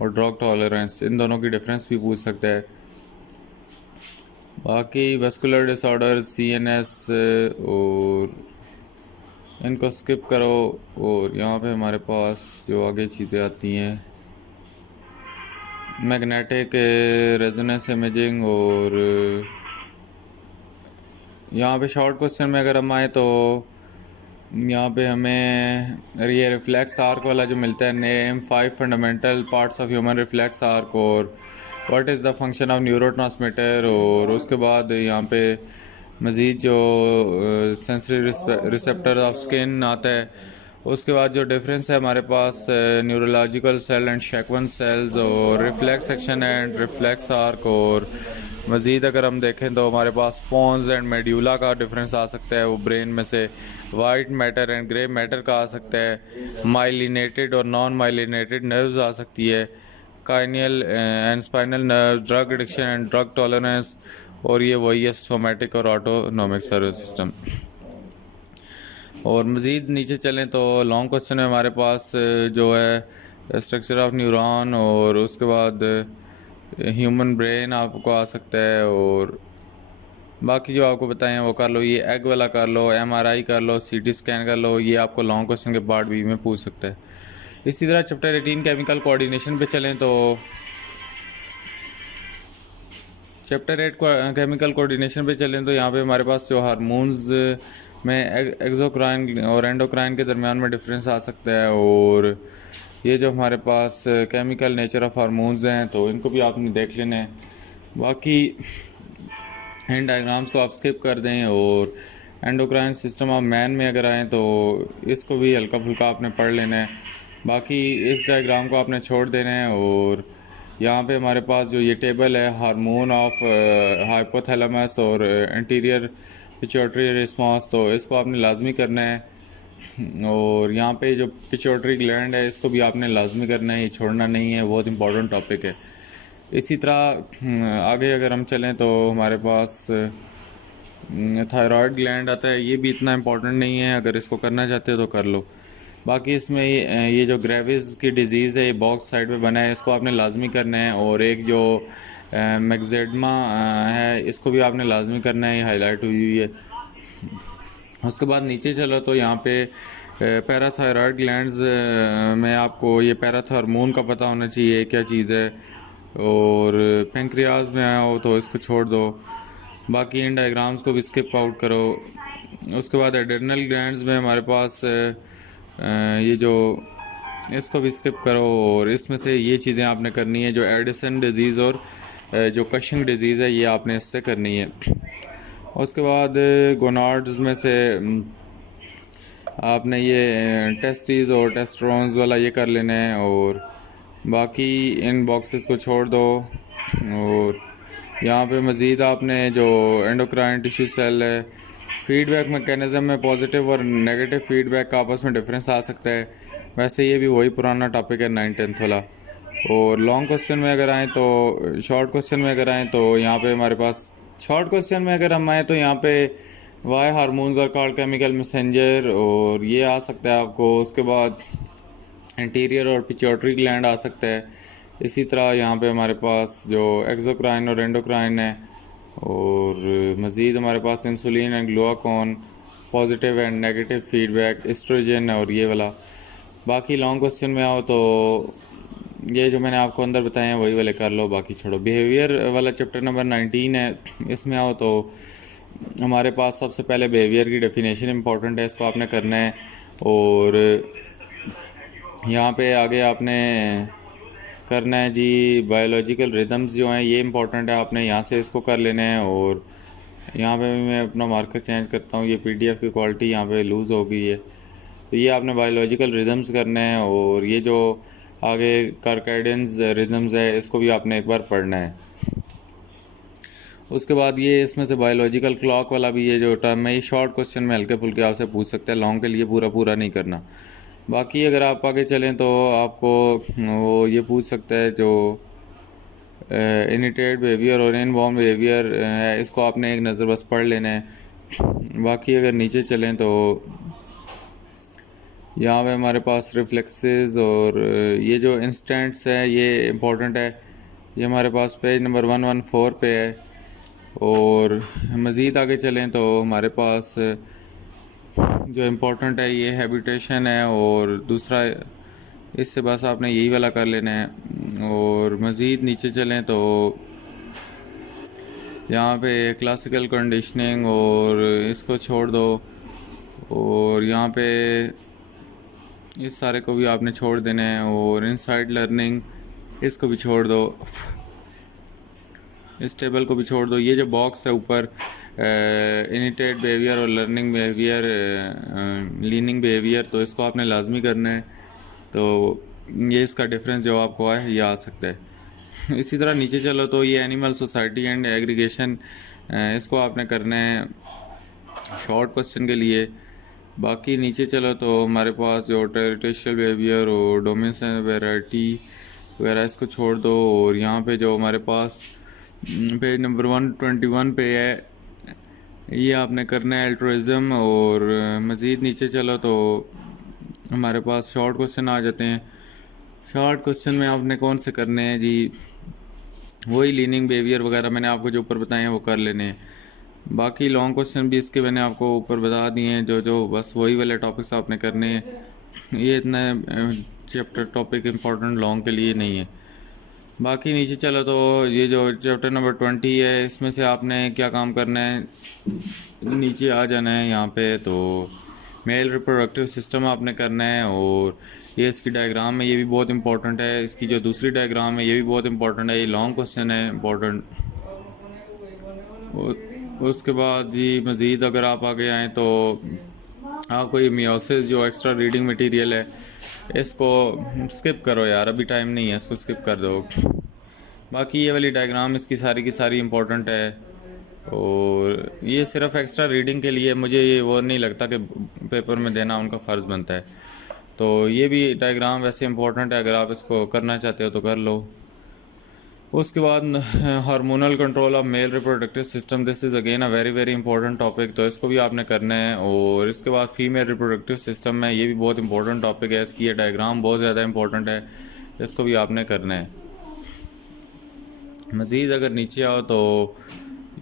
और ड्रग टॉलरेंस, इन दोनों की डिफरेंस भी पूछ सकता है। बाकी वेस्कुलर डिसऑर्डर, सीएनएस, और इनको स्किप करो। और यहाँ पे हमारे पास जो आगे चीज़ें आती हैं, मैग्नेटिक रेजोनेंस इमेजिंग। और यहाँ पे शॉर्ट क्वेश्चन में अगर हम आए तो यहाँ पे हमें ये रिफ्लेक्स आर्क वाला जो मिलता है, name 5 fundamental parts of human reflex arc, और what is the function of neurotransmitter, और उसके बाद यहाँ पे मज़ीद जो सेंसरी रिसेप्टर ऑफ स्किन आता है, उसके बाद जो डिफरेंस है हमारे पास न्यूरोलॉजिकल सेल एंड शेकवन सेल्स, और reflex action and reflex arc, और मज़ीद अगर हम देखें तो हमारे पास पोन्स एंड मेड्यूला का डिफरेंस आ सकता है, वो ब्रेन में से white matter and grey matter का आ सकता है, माइलिनेटेड और नॉन माइलिनेटेड नर्व्स आ सकती है, cranial and spinal nerve, drug addiction and drug tolerance, और ये वही है सोमेटिक और ऑटोनॉमिक सर्विस सिस्टम। और मज़ीद नीचे चलें तो लॉन्ग क्वेश्चन में हमारे पास जो है स्ट्रक्चर ऑफ न्यूरॉन, और उसके बाद ह्यूमन ब्रेन आपको आ सकता है, और बाकी जो आपको बताएं वो कर लो, ये एग वाला कर लो, MRI कर लो, CT स्कैन कर लो, ये आपको लॉन्ग क्वेश्चन के पार्ट बी में पूछ सकता है। इसी तरह चैप्टर 18 केमिकल कोऑर्डिनेशन पे चलें तो चैप्टर 8 केमिकल कोऑर्डिनेशन पे चलें तो यहाँ पे हमारे पास जो हार्मोन्स में एक्सोक्राइन और एंडोक्राइन के दरमियान में डिफरेंस आ सकता है, और ये जो हमारे पास केमिकल नेचर ऑफ हार्मोन्स हैं तो इनको भी आपने देख लेना है। बाकी इन डायग्राम्स को आप स्किप कर दें, और एंडोक्राइन सिस्टम ऑफ मैन में अगर आएँ तो इसको भी हल्का फुल्का आपने पढ़ लेना है। बाकी इस डायग्राम को आपने छोड़ देना है, और यहाँ पे हमारे पास जो ये टेबल है हार्मोन ऑफ हाइपोथैलेमस और एंटीरियर पिट्यूटरी रिस्पॉन्स, तो इसको आपने लाजमी करना है, और यहाँ पे जो पिट्यूटरी ग्लैंड है इसको भी आपने लाजमी करना है, ये छोड़ना नहीं है, बहुत इंपॉर्टेंट टॉपिक है। इसी तरह आगे अगर हम चलें तो हमारे पास थायराइड ग्लैंड आता है, ये भी इतना इम्पोर्टेंट नहीं है, अगर इसको करना चाहते हो तो कर लो। बाकी इसमें ये जो ग्रेविस की डिज़ीज़ है, ये बॉक्स साइड पे बना है, इसको आपने लाजमी करना है, और एक जो मैक्सेडमा है इसको भी आपने लाजमी करना है, ये हाईलाइट हुई हुई है। उसके बाद नीचे चलो तो यहाँ पे पैराथायराइड ग्लैंड्स में आपको ये पैराथार्मोन का पता होना चाहिए क्या चीज़ है, और पेंक्रियाज में आया हो तो इसको छोड़ दो, बाकी इन डायग्राम्स को भी स्किप आउट करो। उसके बाद एड्रेनल ग्लैंड्स में हमारे पास ये जो इसको भी स्किप करो, और इसमें से ये चीज़ें आपने करनी है, जो एडिसन डिज़ीज़ और जो कशिंग डिज़ीज़ है ये आपने इससे करनी है। उसके बाद गोनाड्स में से आपने ये टेस्टिस और टेस्टोस्टेरोन्स वाला ये कर लेना है, और बाकी इन बॉक्सेस को छोड़ दो। और यहाँ पे मज़ीद आपने जो एंडोक्राइन टिश्यू सेल है, फीडबैक मैकेनिज़्म में पॉजिटिव और नेगेटिव फीडबैक का आपस में डिफरेंस आ सकता है, वैसे ये भी वही पुराना टॉपिक है 9th-10th वाला। और लॉन्ग क्वेश्चन में अगर आएँ तो शॉर्ट क्वेश्चन में अगर आएँ तो यहाँ पे हमारे पास शॉर्ट क्वेश्चन में अगर हम आएँ तो यहाँ पे why hormones are called chemical messenger, और ये आ सकता है आपको। उसके बाद एंटीरियर और पिट्यूटरी ग्लैंड आ सकता है। इसी तरह यहाँ पे हमारे पास जो एक्सोक्राइन और एंडोक्राइन है, और मज़ीद हमारे पास insulin and glucagon, positive and negative feedback, oestrogen और ये वाला। बाकी लॉन्ग क्वेश्चन में आओ तो ये जो मैंने आपको अंदर बताए हैं वही वाले कर लो, बाकी छोड़ो। बिहेवियर वाला चैप्टर नंबर 19 है, इसमें आओ तो हमारे पास सबसे पहले बिहेवियर की डेफिनेशन इंपॉर्टेंट है, इसको आपने करना है। और यहाँ पे आगे आपने करना है जी बायोलॉजिकल रिदम्स जो हैं ये इंपॉर्टेंट है, आपने यहाँ से इसको कर लेना है। और यहाँ पे भी मैं अपना मार्कर चेंज करता हूँ, ये PDF की क्वालिटी यहाँ पे लूज़ हो गई है, तो ये आपने बायोलॉजिकल रिदम्स करना है। और ये जो आगे कार्कैडियंस रिदम्स है इसको भी आपने एक बार पढ़ना है। उसके बाद ये इसमें से बायोलॉजिकल क्लॉक वाला भी ये जो टर्म है, ये शॉर्ट क्वेश्चन में हल्के फुल्के आपसे पूछ सकते हैं, लॉन्ग के लिए पूरा नहीं करना। बाकी अगर आप आगे चलें तो आपको वो ये पूछ सकता है जो इनिटेड बिहेवियर और इनबॉर्न बिहेवियर है, इसको आपने एक नज़र बस पढ़ लेना है। बाकी अगर नीचे चलें तो यहाँ पे हमारे पास रिफ्लेक्सेस और ये जो इंस्टेंट्स है ये इम्पोर्टेंट है, ये हमारे पास पेज नंबर 114 पे है। और मज़ीद आगे चलें तो हमारे पास जो इम्पोर्टेंट है ये हैबिटेशन है, और दूसरा इससे बस आपने यही वाला कर लेना है। और मज़ीद नीचे चलें तो यहाँ पे क्लासिकल कंडीशनिंग और इसको छोड़ दो, और यहाँ पे इस सारे को भी आपने छोड़ देना है। और इनसाइड लर्निंग इसको भी छोड़ दो। इस टेबल को भी छोड़ दो। ये जो बॉक्स है ऊपर इनिटेड बिहेवियर और लर्निंग बिहेवियर, लीनिंग बिहेवियर, तो इसको आपने लाजमी करना है। तो ये इसका डिफरेंस जो आपको है ये आ सकता है। इसी तरह नीचे चलो तो ये एनिमल सोसाइटी एंड एग्रीगेशन, इसको आपने करना है शॉर्ट क्वेश्चन के लिए। बाकी नीचे चलो तो हमारे पास जो टेरिटोरियल बिहेवियर और डोमेन्स वैरायटी वगैरह इसको छोड़ दो। और यहाँ पे जो हमारे पास पेज नंबर 121 पे है ये आपने करना है एल्ट्रुइज्म। और मज़ीद नीचे चलो तो हमारे पास शॉर्ट क्वेश्चन आ जाते हैं। शॉर्ट क्वेश्चन में आपने कौन से करने हैं जी, वही लीनिंग बिहेवियर वगैरह मैंने आपको जो ऊपर बताए हैं वो कर लेने हैं। बाकी लॉन्ग क्वेश्चन भी इसके मैंने आपको ऊपर बता दिए हैं, जो बस वही वाले टॉपिक्स आपने करने हैं। ये इतना चैप्टर टॉपिक इम्पोर्टेंट लॉन्ग के लिए नहीं है। बाकी नीचे चलो तो ये जो चैप्टर नंबर 20 है इसमें से आपने क्या काम करना है, नीचे आ जाना है यहाँ पे। तो मेल रिप्रोडक्टिव सिस्टम आपने करना है। और ये इसकी डायग्राम है, ये भी बहुत इंपॉर्टेंट है। इसकी जो दूसरी डायग्राम है ये भी बहुत इंपॉर्टेंट है, ये लॉन्ग क्वेश्चन है इंपॉर्टेंट। उसके बाद जी मज़ीद अगर आप आगे आएँ तो आपको ये मियोसिस जो एक्स्ट्रा रीडिंग मटेरियल है इसको स्किप करो यार, अभी टाइम नहीं है, इसको स्किप कर दो। बाकी ये वाली डायग्राम इसकी सारी की सारी इम्पोर्टेंट है। और ये सिर्फ एक्स्ट्रा रीडिंग के लिए, मुझे ये वो नहीं लगता कि पेपर में देना उनका फ़र्ज़ बनता है। तो ये भी डायग्राम वैसे इंपॉर्टेंट है, अगर आप इसको करना चाहते हो तो कर लो। उसके बाद hormonal control of male reproductive system, this is again a very very important topic, तो इसको भी आपने करना है। और इसके बाद फीमेल रिप्रोडक्टिव सिस्टम है, ये भी बहुत इंपॉर्टेंट टॉपिक है, इसकी ये डायग्राम बहुत ज़्यादा इंपॉर्टेंट है, इसको भी आपने करना है। मज़ीद अगर नीचे आओ तो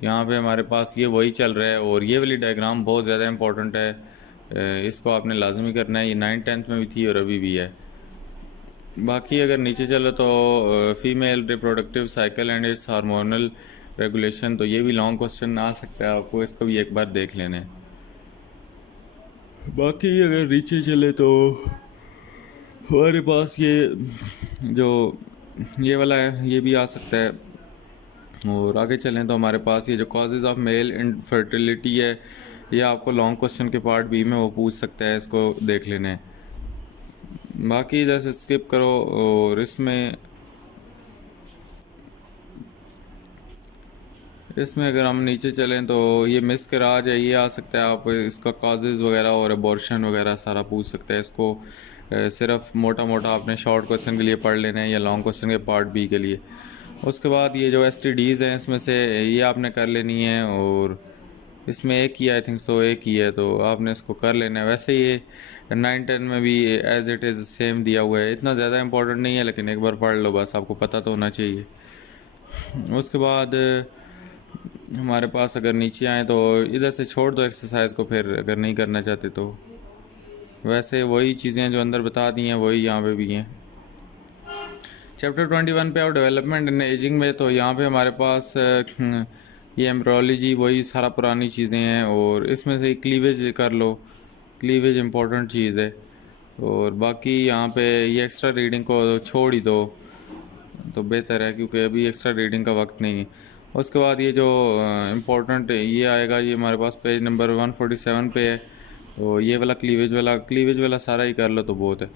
यहाँ पे हमारे पास ये वही चल रहा है और ये वाली डायग्राम बहुत ज़्यादा इंपॉर्टेंट है, इसको आपने लाजमी करना है। ये 9th-10th में भी थी और अभी भी है। बाकी अगर नीचे चलो तो female reproductive cycle and it's hormonal regulation, तो ये भी लॉन्ग क्वेश्चन आ सकता है आपको, इसको भी एक बार देख लेने। बाकी अगर नीचे चले तो हमारे पास ये जो ये वाला है ये भी आ सकता है। और आगे चलें तो हमारे पास ये जो कॉजेज़ ऑफ मेल इनफर्टिलिटी है ये आपको लॉन्ग क्वेश्चन के पार्ट बी में वो पूछ सकता है, इसको देख लेने। बाकी इधर से स्किप करो। और इसमें अगर हम नीचे चलें तो ये मिसकराज है, ये आ सकता है, आप इसका कॉजेज़ वगैरह और अबॉर्शन वगैरह सारा पूछ सकता है। इसको सिर्फ मोटा मोटा आपने शॉर्ट क्वेश्चन के लिए पढ़ लेना है या लॉन्ग क्वेश्चन के पार्ट बी के लिए। उसके बाद ये जो STDs हैं इसमें से ये आपने कर लेनी है। और इसमें एक ही आई थिंक सो एक ही है, तो आपने इसको कर लेना है। वैसे ये 9-10 में भी एज इट इज़ सेम दिया हुआ है, इतना ज़्यादा इंपॉर्टेंट नहीं है, लेकिन एक बार पढ़ लो बस, आपको पता तो होना चाहिए। उसके बाद हमारे पास अगर नीचे आए तो इधर से छोड़ दो एक्सरसाइज को, फिर अगर नहीं करना चाहते तो वैसे वही चीज़ें जो अंदर बता दी हैं वही यहाँ पे भी हैं। चैप्टर 21 पे और डेवलपमेंट इन एजिंग में, तो यहाँ पे हमारे पास ये एम्ब्रोलॉजी वही सारा पुरानी चीज़ें हैं। और इसमें से क्लीवेज कर लो, क्लीवेज इंपॉर्टेंट चीज़ है। और बाकी यहाँ पे ये एक्स्ट्रा रीडिंग को छोड़ ही दो तो बेहतर है, क्योंकि अभी एक्स्ट्रा रीडिंग का वक्त नहीं है। उसके बाद ये जो इम्पोर्टेंट ये आएगा, ये हमारे पास पेज नंबर 147 पे है। तो ये वाला क्लीवेज वाला सारा ही कर लो तो बहुत है।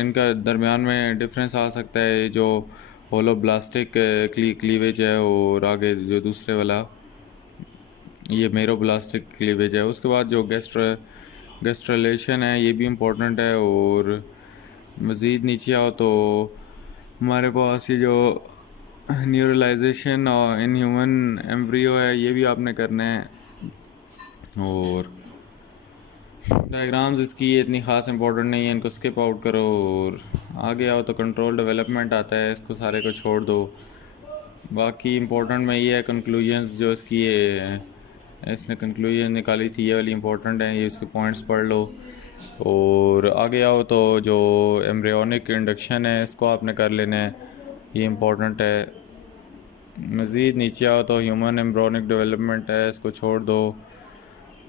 इनका दरमियान में डिफरेंस आ सकता है, जो होलोब्लास्टिक क्लीवेज है और आगे जो दूसरे वाला ये मेरोब्लास्टिक क्लीवेज है। उसके बाद जो गेस्ट्रलेशन है ये भी इम्पोर्टेंट है। और मज़ीद नीचे आओ तो हमारे पास ये जो न्यूरलाइजेशन और इन ह्यूमन एम्ब्रियो है ये भी आपने करना है। और डायग्राम्स इसकी ये इतनी ख़ास इंपॉर्टेंट नहीं है, इनको स्किप आउट करो। और आगे आओ तो कंट्रोल डेवलपमेंट आता है, इसको सारे को छोड़ दो। बाकी इंपॉर्टेंट में ये है कंक्लूजन्स जो इसकी इसने कंक्लूजन निकाली थी ये वाली इंपॉर्टेंट है, ये इसके पॉइंट्स पढ़ लो। और आगे आओ तो जो एम्ब्रियोनिक इंडक्शन है इसको आपने कर लेना है, ये इम्पोर्टेंट है। मज़ीद नीचे आओ तो ह्यूमन एम्ब्रियोनिक डेवलपमेंट है, इसको छोड़ दो।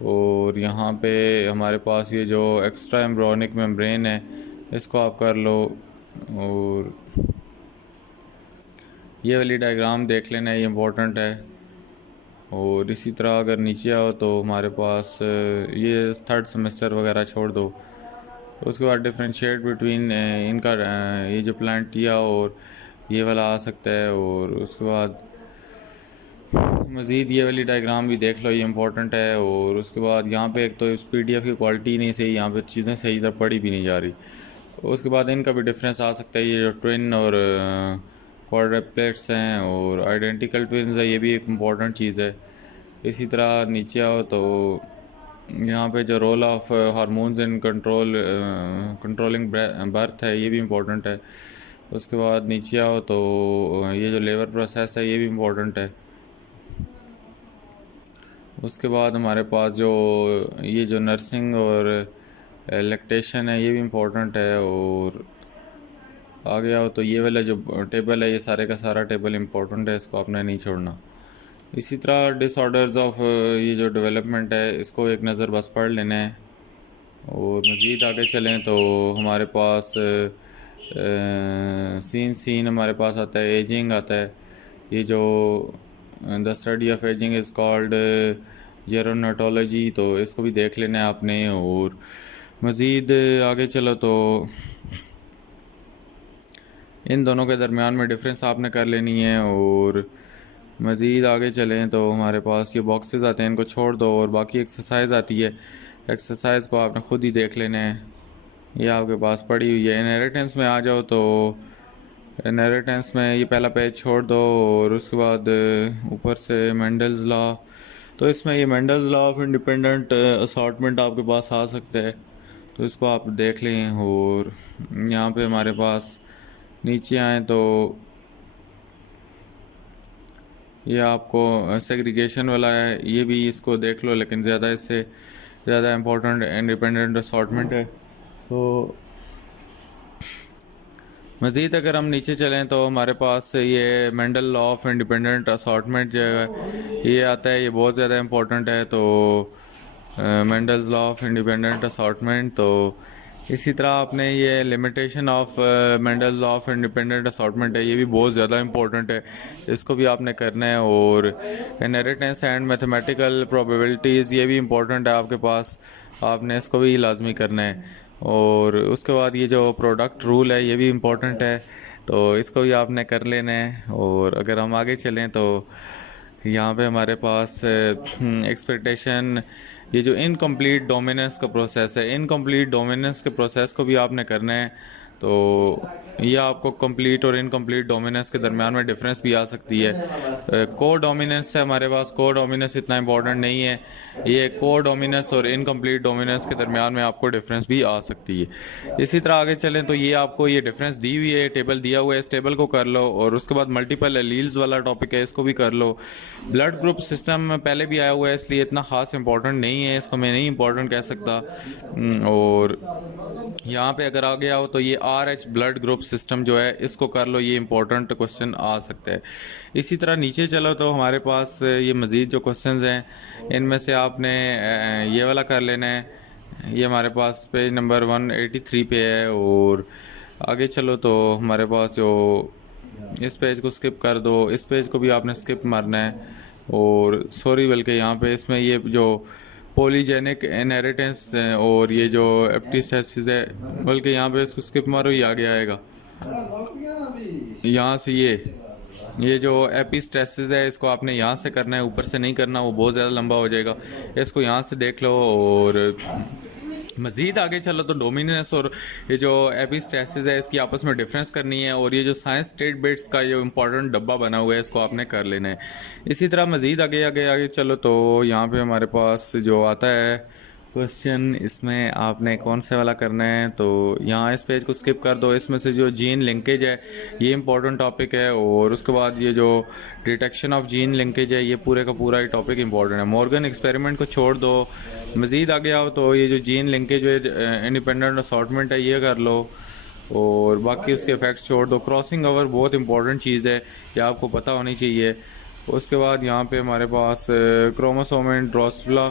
और यहाँ पे हमारे पास ये जो एक्स्ट्रा एम्ब्रियोनिक मेम्ब्रेन है इसको आप कर लो। और ये वाली डायग्राम देख लेना, ये इम्पोर्टेंट है। और इसी तरह अगर नीचे आओ तो हमारे पास ये थर्ड सेमेस्टर वगैरह छोड़ दो। उसके बाद डिफ्रेंशिएट बिटवीन इनका ये जो प्लांटिया और ये वाला आ सकता है। और उसके बाद मज़ीद ये वाली डायग्राम भी देख लो, ये इंपॉर्टेंट है। और उसके बाद यहाँ पे एक तो इस PDF की क्वालिटी नहीं सही, यहाँ पे चीज़ें सही तरह पढ़ी भी नहीं जा रही। उसके बाद इनका भी डिफरेंस आ सकता है, ये जो ट्विन और क्वाड्रप्लेट्स हैं और आइडेंटिकल ट्विन्स है, ये भी एक इम्पॉर्टेंट चीज़ है। इसी तरह नीचे आओ तो यहाँ पे जो role of hormones in controlling birth है, ये भी इम्पोर्टेंट है। उसके बाद नीचे आओ तो ये जो लेबर प्रोसेस है, ये भी इम्पोर्टेंट है। उसके बाद हमारे पास जो ये जो नर्सिंग और लैक्टेशन है, ये भी इम्पोर्टेंट है। और आगे आओ तो ये वाला जो टेबल है, ये सारे का सारा टेबल इम्पोर्टेंट है, इसको आपने नहीं छोड़ना। इसी तरह डिसऑर्डर्स ऑफ ये जो डेवलपमेंट है, इसको एक नज़र बस पढ़ लेना है। और मज़ीद आगे चलें तो हमारे पास सीन हमारे पास आता है, एजिंग आता है। ये जो the study of ageing is called gerontology, तो इसको भी देख लेना है आपने। और मज़ीद आगे चलो तो इन दोनों के दरमियान में डिफरेंस आपने कर लेनी है। और मज़ीद आगे चलें तो हमारे पास ये बॉक्सेस आते हैं, इनको छोड़ दो। और बाकी एक्सरसाइज आती है, एक्सरसाइज को आपने ख़ुद ही देख लेना है, ये आपके पास पड़ी हुई है। इनहेरिटेंस में आ जाओ तो इनहेरिटेंस में ये पहला पेज छोड़ दो। और उसके बाद ऊपर से मेंडल्स लॉ, तो इसमें ये Mendel's law of independent assortment आपके पास आ सकता है, तो इसको आप देख लें। और यहाँ पे हमारे पास नीचे आए तो ये आपको सेग्रीगेशन वाला है, ये भी इसको देख लो, लेकिन ज़्यादा इससे ज़्यादा इम्पोर्टेंट इंडिपेंडेंट असॉर्टमेंट है। तो मज़ीद अगर हम नीचे चलें तो हमारे पास ये Mendel law of independent assortment जो है, ये आता है, ये बहुत ज़्यादा इम्पोर्टेंट है। तो Mendel's law of independent assortment, तो इसी तरह आपने ये limitation of Mendel's law of independent assortment है, ये भी बहुत ज़्यादा इंपॉर्टेंट है, इसको भी आपने करना है। और इनहेरिटेंस एंड मैथमेटिकल प्रोबेबिलिटीज़, ये भी इम्पोर्टेंट है आपके पास, आपने इसको भी लाजमी करना है। और उसके बाद ये जो प्रोडक्ट रूल है, ये भी इम्पोर्टेंट है, तो इसको भी आपने कर लेना है। और अगर हम आगे चलें तो यहाँ पे हमारे पास एक्सपेक्टेशन, ये जो इनकम्प्लीट डोमिनेंस का प्रोसेस है, इनकम्प्लीट डोमिनेंस के प्रोसेस को भी आपने करना है। तो ये आपको कंप्लीट और इनकम्प्लीट डोमिनेंस के दरमियान में डिफरेंस भी आ सकती है। को डोमिनेंस है हमारे पास, को डोमिनेंस इतना इंपॉर्टेंट नहीं है, ये को डोमिनेंस और इनकम्प्लीट डोमिनेंस के दरमियान में आपको डिफरेंस भी आ सकती है। इसी तरह आगे चलें तो ये आपको ये डिफरेंस दी हुई है, टेबल दिया हुआ है, इस टेबल को कर लो। और उसके बाद मल्टीपल एलील्स वाला टॉपिक है, इसको भी कर लो। ब्लड ग्रुप सिस्टम पहले भी आया हुआ है, इसलिए इतना ख़ास इंपॉर्टेंट नहीं है, इसको मैं नहीं इंपॉर्टेंट कह सकता। और यहाँ पे अगर आगे आओ तो ये RH ब्लड ग्रुप सिस्टम जो है, इसको कर लो, ये इंपॉर्टेंट क्वेश्चन आ सकता है। इसी तरह नीचे चलो तो हमारे पास ये मज़ीद जो क्वेश्चंस हैं, इनमें से आपने ये वाला कर लेना है, ये हमारे पास पेज नंबर 183 पे है। और आगे चलो तो हमारे पास जो इस पेज को स्किप कर दो, इस पेज को भी आपने स्किप मारना है। और सॉरी, बल्कि यहाँ पे इसमें ये जो पॉलीजेनिक इनहेरिटेंस और ये जो एप्टिसेसिस है, बल्कि यहाँ पे इसको स्किप मारो, ये आगे आएगा। यहाँ से ये जो एपिस्टेसिस है, इसको आपने यहाँ से करना है, ऊपर से नहीं करना, वो बहुत ज़्यादा लंबा हो जाएगा, इसको यहाँ से देख लो। और मज़ीद आगे चलो तो डोमिनेंस और ये जो एपिस्टेसिस है, इसकी आपस में डिफरेंस करनी है। और ये जो साइंस स्टेट बिट्स का जो इम्पोर्टेंट डब्बा बना हुआ है, इसको आपने कर लेना है। इसी तरह मज़ीद आगे आगे आगे चलो तो यहाँ पे हमारे पास जो आता है क्वेश्चन, इसमें आपने कौन से वाला करना है, तो यहाँ इस पेज को स्किप कर दो। इसमें से जो जीन लिंकेज है, ये इंपॉर्टेंट टॉपिक है। और उसके बाद ये जो डिटेक्शन ऑफ जीन लिंकेज है, ये पूरे का पूरा ये टॉपिक इंपॉर्टेंट है। मॉर्गन एक्सपेरिमेंट को छोड़ दो, मज़ीद आगे आओ तो ये जो जीन लिंकेज इंडिपेंडेंट असॉर्टमेंट है, ये कर लो। और बाकी उसके इफेक्ट्स छोड़ दो। क्रॉसिंग ओवर बहुत इंपॉर्टेंट चीज़ है, ये आपको पता होनी चाहिए। उसके बाद यहाँ पे हमारे पास क्रोमोसोम एंड ड्रोसोफिला,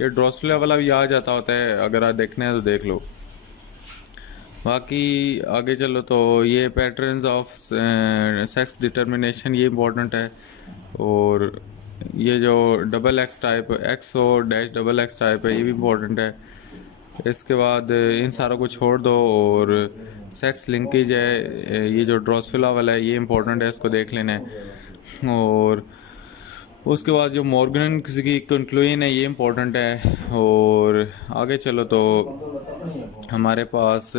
ये ड्रोसोफिला वाला भी आ जाता होता है, अगर आप देखना है तो देख लो। बाकी आगे चलो तो ये पैटर्न्स ऑफ सेक्स डिटर्मिनेशन ये इम्पोर्टेंट है। और ये जो डबल एक्स टाइप एक्स और डैश डबल एक्स टाइप है ये भी इम्पोर्टेंट है। इसके बाद इन सारों को छोड़ दो और सेक्स लिंकेज है, ये जो ड्रोसोफिला वाला है ये इम्पोर्टेंट है, इसको देख लेना है। और उसके बाद जो मॉर्गन की कंक्लूजन है ये इम्पोर्टेंट है। और आगे चलो तो हमारे पास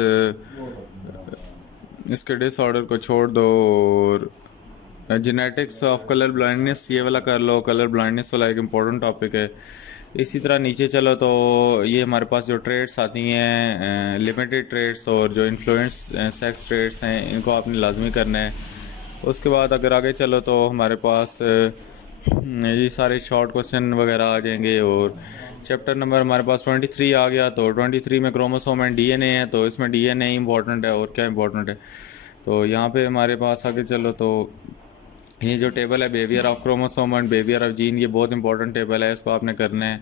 इसके डिसऑर्डर को छोड़ दो और जेनेटिक्स ऑफ कलर ब्लाइंडनेस ये वाला कर लो। कलर ब्लाइंडनेस वाला एक इम्पोर्टेंट टॉपिक है। इसी तरह नीचे चलो तो ये हमारे पास जो ट्रेड्स आती हैं लिमिटेड ट्रेड्स और जो इन्फ्लुएंस सेक्स ट्रेड्स हैं इनको आपने लाजमी करना है। उसके बाद अगर आगे चलो तो हमारे पास ये सारे शॉर्ट क्वेश्चन वगैरह आ जाएंगे। और चैप्टर नंबर हमारे पास 23 आ गया। तो 23 में क्रोमोसोम एंड डीएनए है, तो इसमें डीएनए इंपॉर्टेंट है और क्या इंपॉर्टेंट है। तो यहाँ पे हमारे पास आगे चलो तो ये जो टेबल है behaviour of chromosome and behaviour of gene, ये बहुत इंपॉर्टेंट टेबल है, इसको आपने करना है।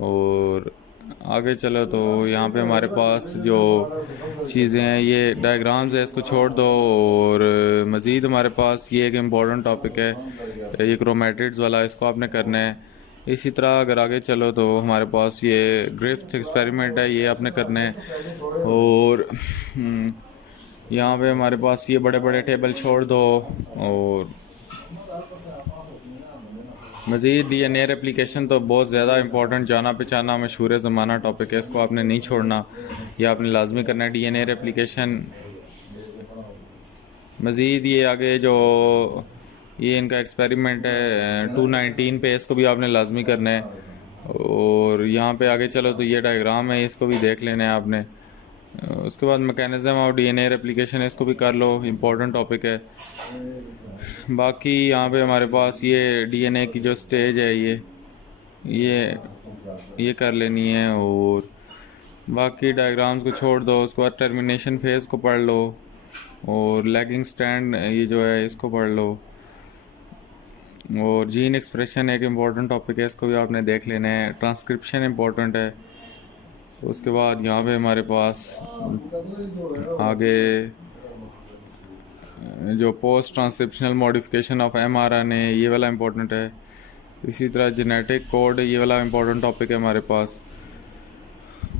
और आगे चलो तो यहाँ पे हमारे पास जो चीज़ें हैं ये डायग्राम्स है, इसको छोड़ दो। और मज़ीद हमारे पास ये एक इम्पॉर्टेंट टॉपिक है ये क्रोमेटिड्स वाला, इसको आपने करना है। इसी तरह अगर आगे चलो तो हमारे पास ये ग्रिफ्थ एक्सपेरिमेंट है, ये आपने करना है। और यहाँ पे हमारे पास ये बड़े बड़े टेबल छोड़ दो। और मज़ीद डीएनए रेप्लिकेशन तो बहुत ज़्यादा इंपॉर्टेंट जाना पहचाना मशहूर ज़माना टॉपिक है, इसको आपने नहीं छोड़ना, ये आपने लाजमी करना है डीएनए रेप्लिकेशन। मज़ीद ये आगे जो ये इनका एक्सपेरिमेंट है 219 पे, इसको भी आपने लाजमी करना है। और यहाँ पे आगे चलो तो ये डायग्राम है, इसको भी देख लेना है आपने। उसके बाद मैकेनिज़्म ऑफ डीएनए रेप्लिकेशन, इसको भी कर लो, इम्पोर्टेंट टॉपिक है। बाकी यहाँ पे हमारे पास ये डीएनए की जो स्टेज है ये कर लेनी है। और बाकी डायग्राम्स को छोड़ दो। उसके बाद टर्मिनेशन फेज़ को पढ़ लो और लैगिंग स्टैंड ये जो है इसको पढ़ लो। और जीन एक्सप्रेशन एक इम्पॉर्टेंट टॉपिक है, इसको भी आपने देख लेना है। ट्रांसक्रिप्शन इम्पोर्टेंट है। उसके बाद यहाँ पे हमारे पास आगे जो post transcriptional modification of mRNA ये वाला इम्पोर्टेंट है। इसी तरह जेनेटिक कोड ये वाला इम्पोर्टेंट टॉपिक है हमारे पास।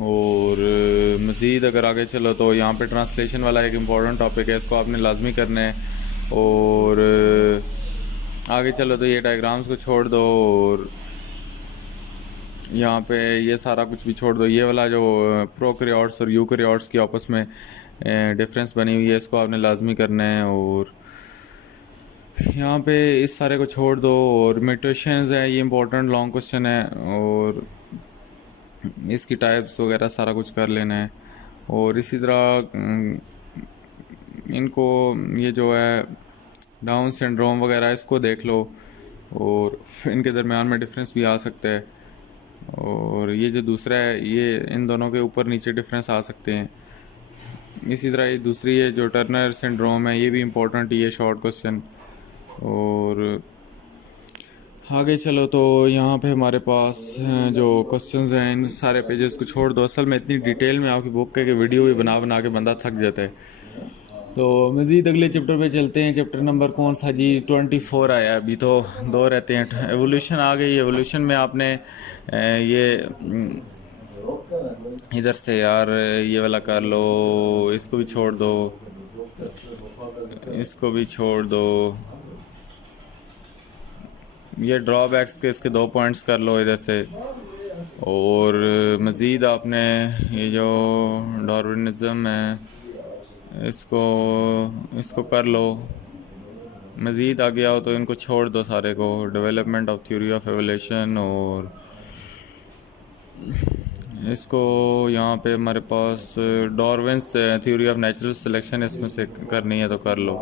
और मज़ीद अगर आगे चलो तो यहाँ पे ट्रांसलेशन वाला एक इम्पोर्टेंट टॉपिक है, इसको आपने लाजमी करना है। और आगे चलो तो ये डायग्राम्स को छोड़ दो और यहाँ पे ये सारा कुछ भी छोड़ दो। ये वाला जो प्रोकैरियोट्स और यूकैरियोट्स की आपस में डिफरेंस बनी हुई है, इसको आपने लाजमी करना है। और यहाँ पे इस सारे को छोड़ दो। और म्यूटेशंस है, ये इम्पोर्टेंट लॉन्ग क्वेश्चन है और इसकी टाइप्स वगैरह सारा कुछ कर लेना है। और इसी तरह इनको ये जो है डाउन सिंड्रोम वगैरह इसको देख लो और इनके दरमियान में डिफरेंस भी आ सकता है। और ये जो दूसरा है ये इन दोनों के ऊपर नीचे डिफरेंस आ सकते हैं। इसी तरह ये दूसरी है जो टर्नर सिंड्रोम है, ये भी इम्पोर्टेंट ये शॉर्ट क्वेश्चन। और आगे चलो तो यहाँ पे हमारे पास जो क्वेश्चंस हैं इन सारे पेजेस को छोड़ दो। असल में इतनी डिटेल में आपकी बुक है कि वीडियो भी बना बना के बंदा थक जाता है। तो मज़ीद अगले चैप्टर पे चलते हैं। चैप्टर नंबर कौन सा जी? 24 आया, अभी तो 2 रहते हैं। एवोल्यूशन आ गई। एवोल्यूशन में आपने ये इधर से यार ये वाला कर लो, इसको भी छोड़ दो, इसको भी छोड़ दो। ये ड्रॉबैक्स के इसके 2 पॉइंट्स कर लो इधर से। और मज़ीद आपने ये जो डार्विनिज़म है इसको कर लो। मज़ीद आगे आओ तो इनको छोड़ दो सारे को। Development of theory of evolution और इसको यहाँ पे हमारे पास Darwin's theory of natural selection इसमें से करनी है तो कर लो।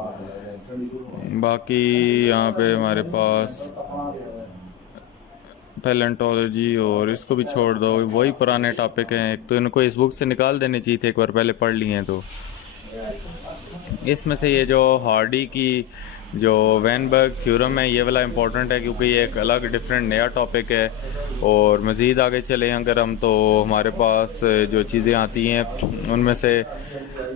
बाकी यहाँ पे हमारे पास पैलेंटोलॉजी और इसको भी छोड़ दो, वही पुराने टॉपिक हैं। एक तो इनको इस बुक से निकाल देने चाहिए थे, एक बार पहले पढ़ लिए हैं। तो इसमें से ये जो हार्डी की जो वेनबर्ग थ्योरम है ये वाला इम्पोर्टेंट है क्योंकि ये एक अलग डिफरेंट नया टॉपिक है। और मज़ीद आगे चले अगर हम तो हमारे पास जो चीज़ें आती हैं उनमें से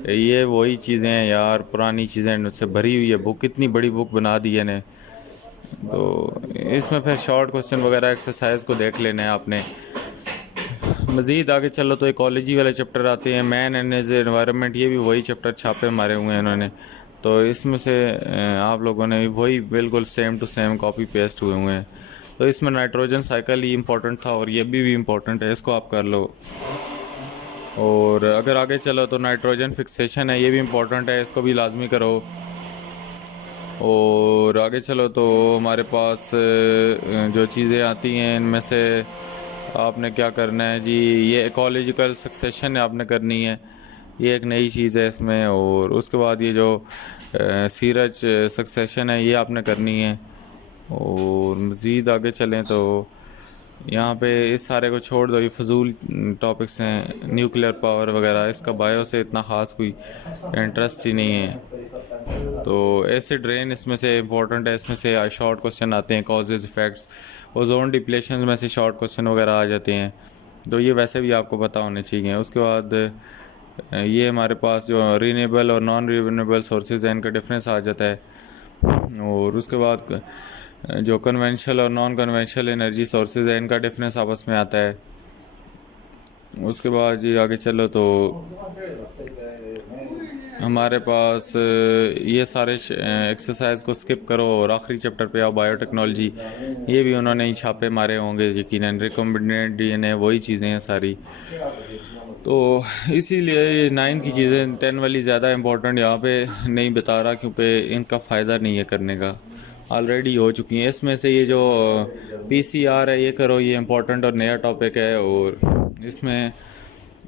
ये वही चीज़ें हैं यार, पुरानी चीज़ें उनसे भरी हुई है बुक, कितनी बड़ी बुक बना दी है ने। तो इसमें फिर शॉर्ट क्वेश्चन वगैरह एक्सरसाइज को देख लेना है आपने। मज़ीद आगे चलो तो इकोलॉजी वाले चैप्टर आते हैं, मैन एंड हिज एनवायरनमेंट, ये भी वही चैप्टर छापे मारे हुए हैं इन्होंने। तो इसमें से आप लोगों ने वही बिल्कुल same to same copy paste हुए हैं। तो इसमें नाइट्रोजन साइकिल ही इम्पोर्टेंट था और ये भी इम्पोर्टेंट है, इसको आप कर लो। और अगर आगे चलो तो नाइट्रोजन फिक्सेशन है, ये भी इम्पोर्टेंट है, इसको भी लाजमी करो। और आगे चलो तो हमारे पास जो चीज़ें आती हैं इनमें से आपने क्या करना है जी, ये इकोलॉजिकल सक्सेशन आपने करनी है, ये एक नई चीज़ है इसमें। और उसके बाद ये जो सीरज सक्सेशन है ये आपने करनी है। और मज़ीद आगे चलें तो यहाँ पे इस सारे को छोड़ दो, ये फजूल टॉपिक्स हैं, न्यूक्लियर पावर वगैरह, इसका बायो से इतना ख़ास कोई इंटरेस्ट ही नहीं है। तो एसिड रेन इसमें से इम्पोर्टेंट है, इसमें से शॉर्ट क्वेश्चन आते हैं, कॉजेज़ इफ़ेक्ट्स, ओजोन डिप्लेशन में से शॉर्ट क्वेश्चन वगैरह आ जाते हैं। तो ये वैसे भी आपको पता होने चाहिए। उसके बाद ये हमारे पास जो रीनेबल और नॉन रीनेबल सोर्सेज हैं इनका डिफरेंस आ जाता है। और उसके बाद जो कन्वेंशनल और नॉन कन्वेंशनल एनर्जी सोर्सेज है इनका डिफरेंस आपस में आता है। उसके बाद जी आगे चलो तो हमारे पास ये सारे एक्सरसाइज को स्किप करो और आखिरी चैप्टर पे आओ, बायोटेक्नोलॉजी, ये भी उन्होंने ही छापे मारे होंगे यकीनन, रिकम्बिनेंट डीएनए वही चीज़ें हैं सारी। तो इसीलिए ये 9 की चीज़ें 10 वाली ज़्यादा इम्पोर्टेंट यहाँ पे नहीं बता रहा, क्योंकि इनका फ़ायदा नहीं है करने का, ऑलरेडी हो चुकी हैं। इसमें से ये जो पीसीआर है ये करो, ये इम्पोर्टेंट और नया टॉपिक है। और इसमें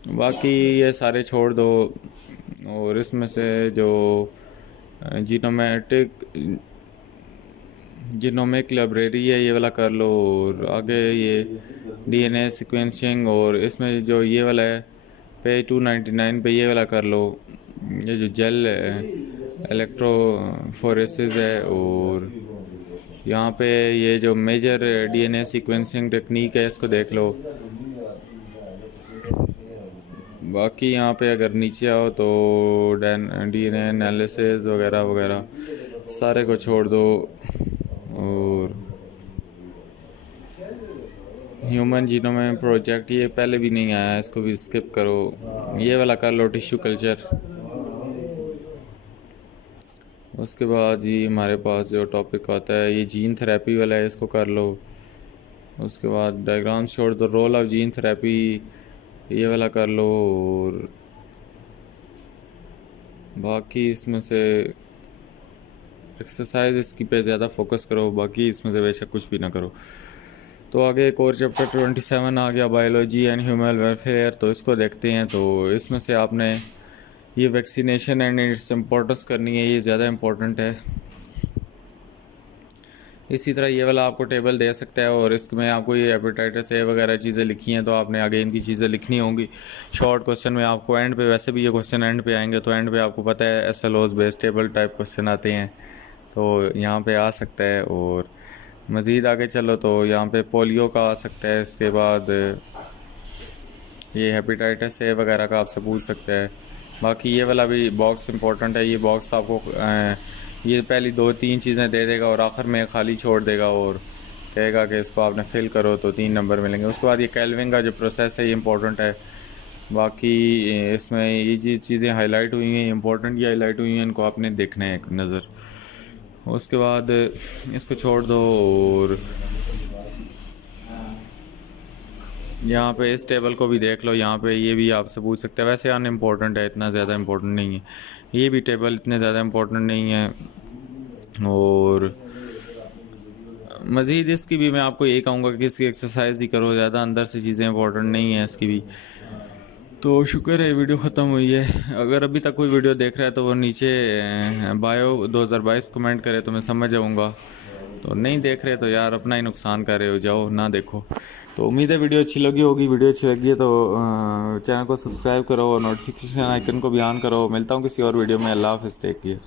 बाकी ये सारे छोड़ दो। और इसमें से जो जीनोमिक लाइब्रेरी है ये वाला कर लो। और आगे ये डीएनए सीक्वेंसिंग, और इसमें जो ये वाला है पे 299 पे ये वाला कर लो, ये जो जेल इलेक्ट्रोफोरेसिस है। और यहाँ पे ये जो मेजर डीएनए सीक्वेंसिंग टेक्निक है इसको देख लो। बाकी यहाँ पे अगर नीचे आओ तो डीएनए एनालिसिस वगैरह वगैरह सारे को छोड़ दो। और ह्यूमन जीनोम प्रोजेक्ट ये पहले भी नहीं आया, इसको भी स्किप करो, ये वाला कर लो, टिश्यू कल्चर। उसके बाद जी हमारे पास जो टॉपिक आता है ये जीन थेरेपी वाला है, इसको कर लो। उसके बाद डायग्राम छोड़ दो, रोल ऑफ जीन थेरेपी ये वाला कर लो। और बाकी इसमें से एक्सरसाइज इसकी पे ज़्यादा फोकस करो, बाकी इसमें से बेशक कुछ भी ना करो। तो आगे एक और चैप्टर 27 आ गया, बायोलॉजी एंड ह्यूमन वेलफेयर, तो इसको देखते हैं। तो इसमें से आपने ये वैक्सीनेशन एंड इट्स इम्पोर्टेंस करनी है, ये ज़्यादा इम्पोर्टेंट है। इसी तरह ये वाला आपको टेबल दे सकता है और इसमें आपको ये हेपेटाइटिस ए वगैरह चीज़ें लिखी हैं, तो आपने आगे इनकी चीज़ें लिखनी होंगी। शॉर्ट क्वेश्चन में आपको एंड पे, वैसे भी ये क्वेश्चन एंड पे आएंगे, तो एंड पे आपको पता है SLOs based table type question आते हैं, तो यहाँ पे आ सकता है। और मज़ीद आगे चलो तो यहाँ पे पोलियो का आ सकता है, इसके बाद ये हेपेटाइटिस ए वगैरह का आपसे पूछ सकता है। बाकी ये वाला भी बॉक्स इंपॉर्टेंट है, ये बॉक्स आपको ये पहली 2-3 चीज़ें दे देगा और आखिर में खाली छोड़ देगा और कहेगा कि इसको आपने फिल करो तो 3 नंबर मिलेंगे। उसके बाद ये केल्विन का जो प्रोसेस है ये इंपॉर्टेंट है। बाकी इसमें ये चीज़ें हाईलाइट हुई हैं, इंपॉर्टेंट ये हाईलाइट हुई हैं, इनको आपने देखना है एक नज़र। उसके बाद इसको छोड़ दो और यहाँ पे इस टेबल को भी देख लो, यहाँ पे ये भी आपसे पूछ सकते हैं। वैसे अनइम्पोर्टेंट है, इतना ज़्यादा इम्पोर्टेंट नहीं है, ये भी टेबल इतने ज़्यादा इम्पोर्टेंट नहीं है। और मज़ीद इसकी भी मैं आपको ये कहूँगा कि इसकी एक्सरसाइज ही करो, ज़्यादा अंदर से चीज़ें इंपॉर्टेंट नहीं है इसकी भी। तो शुक्र है वीडियो ख़त्म हुई है। अगर अभी तक कोई वीडियो देख रहा है तो वो नीचे बायो 2022 कमेंट करे तो मैं समझ जाऊँगा, तो नहीं देख रहे तो यार अपना ही नुकसान कर रहे हो, जाओ ना देखो। तो उम्मीद है वीडियो अच्छी लगी होगी। वीडियो अच्छी लगी है तो चैनल को सब्सक्राइब करो और नोटिफिकेशन आइकन को भी ऑन करो। मिलता हूँ किसी और वीडियो में। अल्लाह हाफ़िज़, टेक केयर।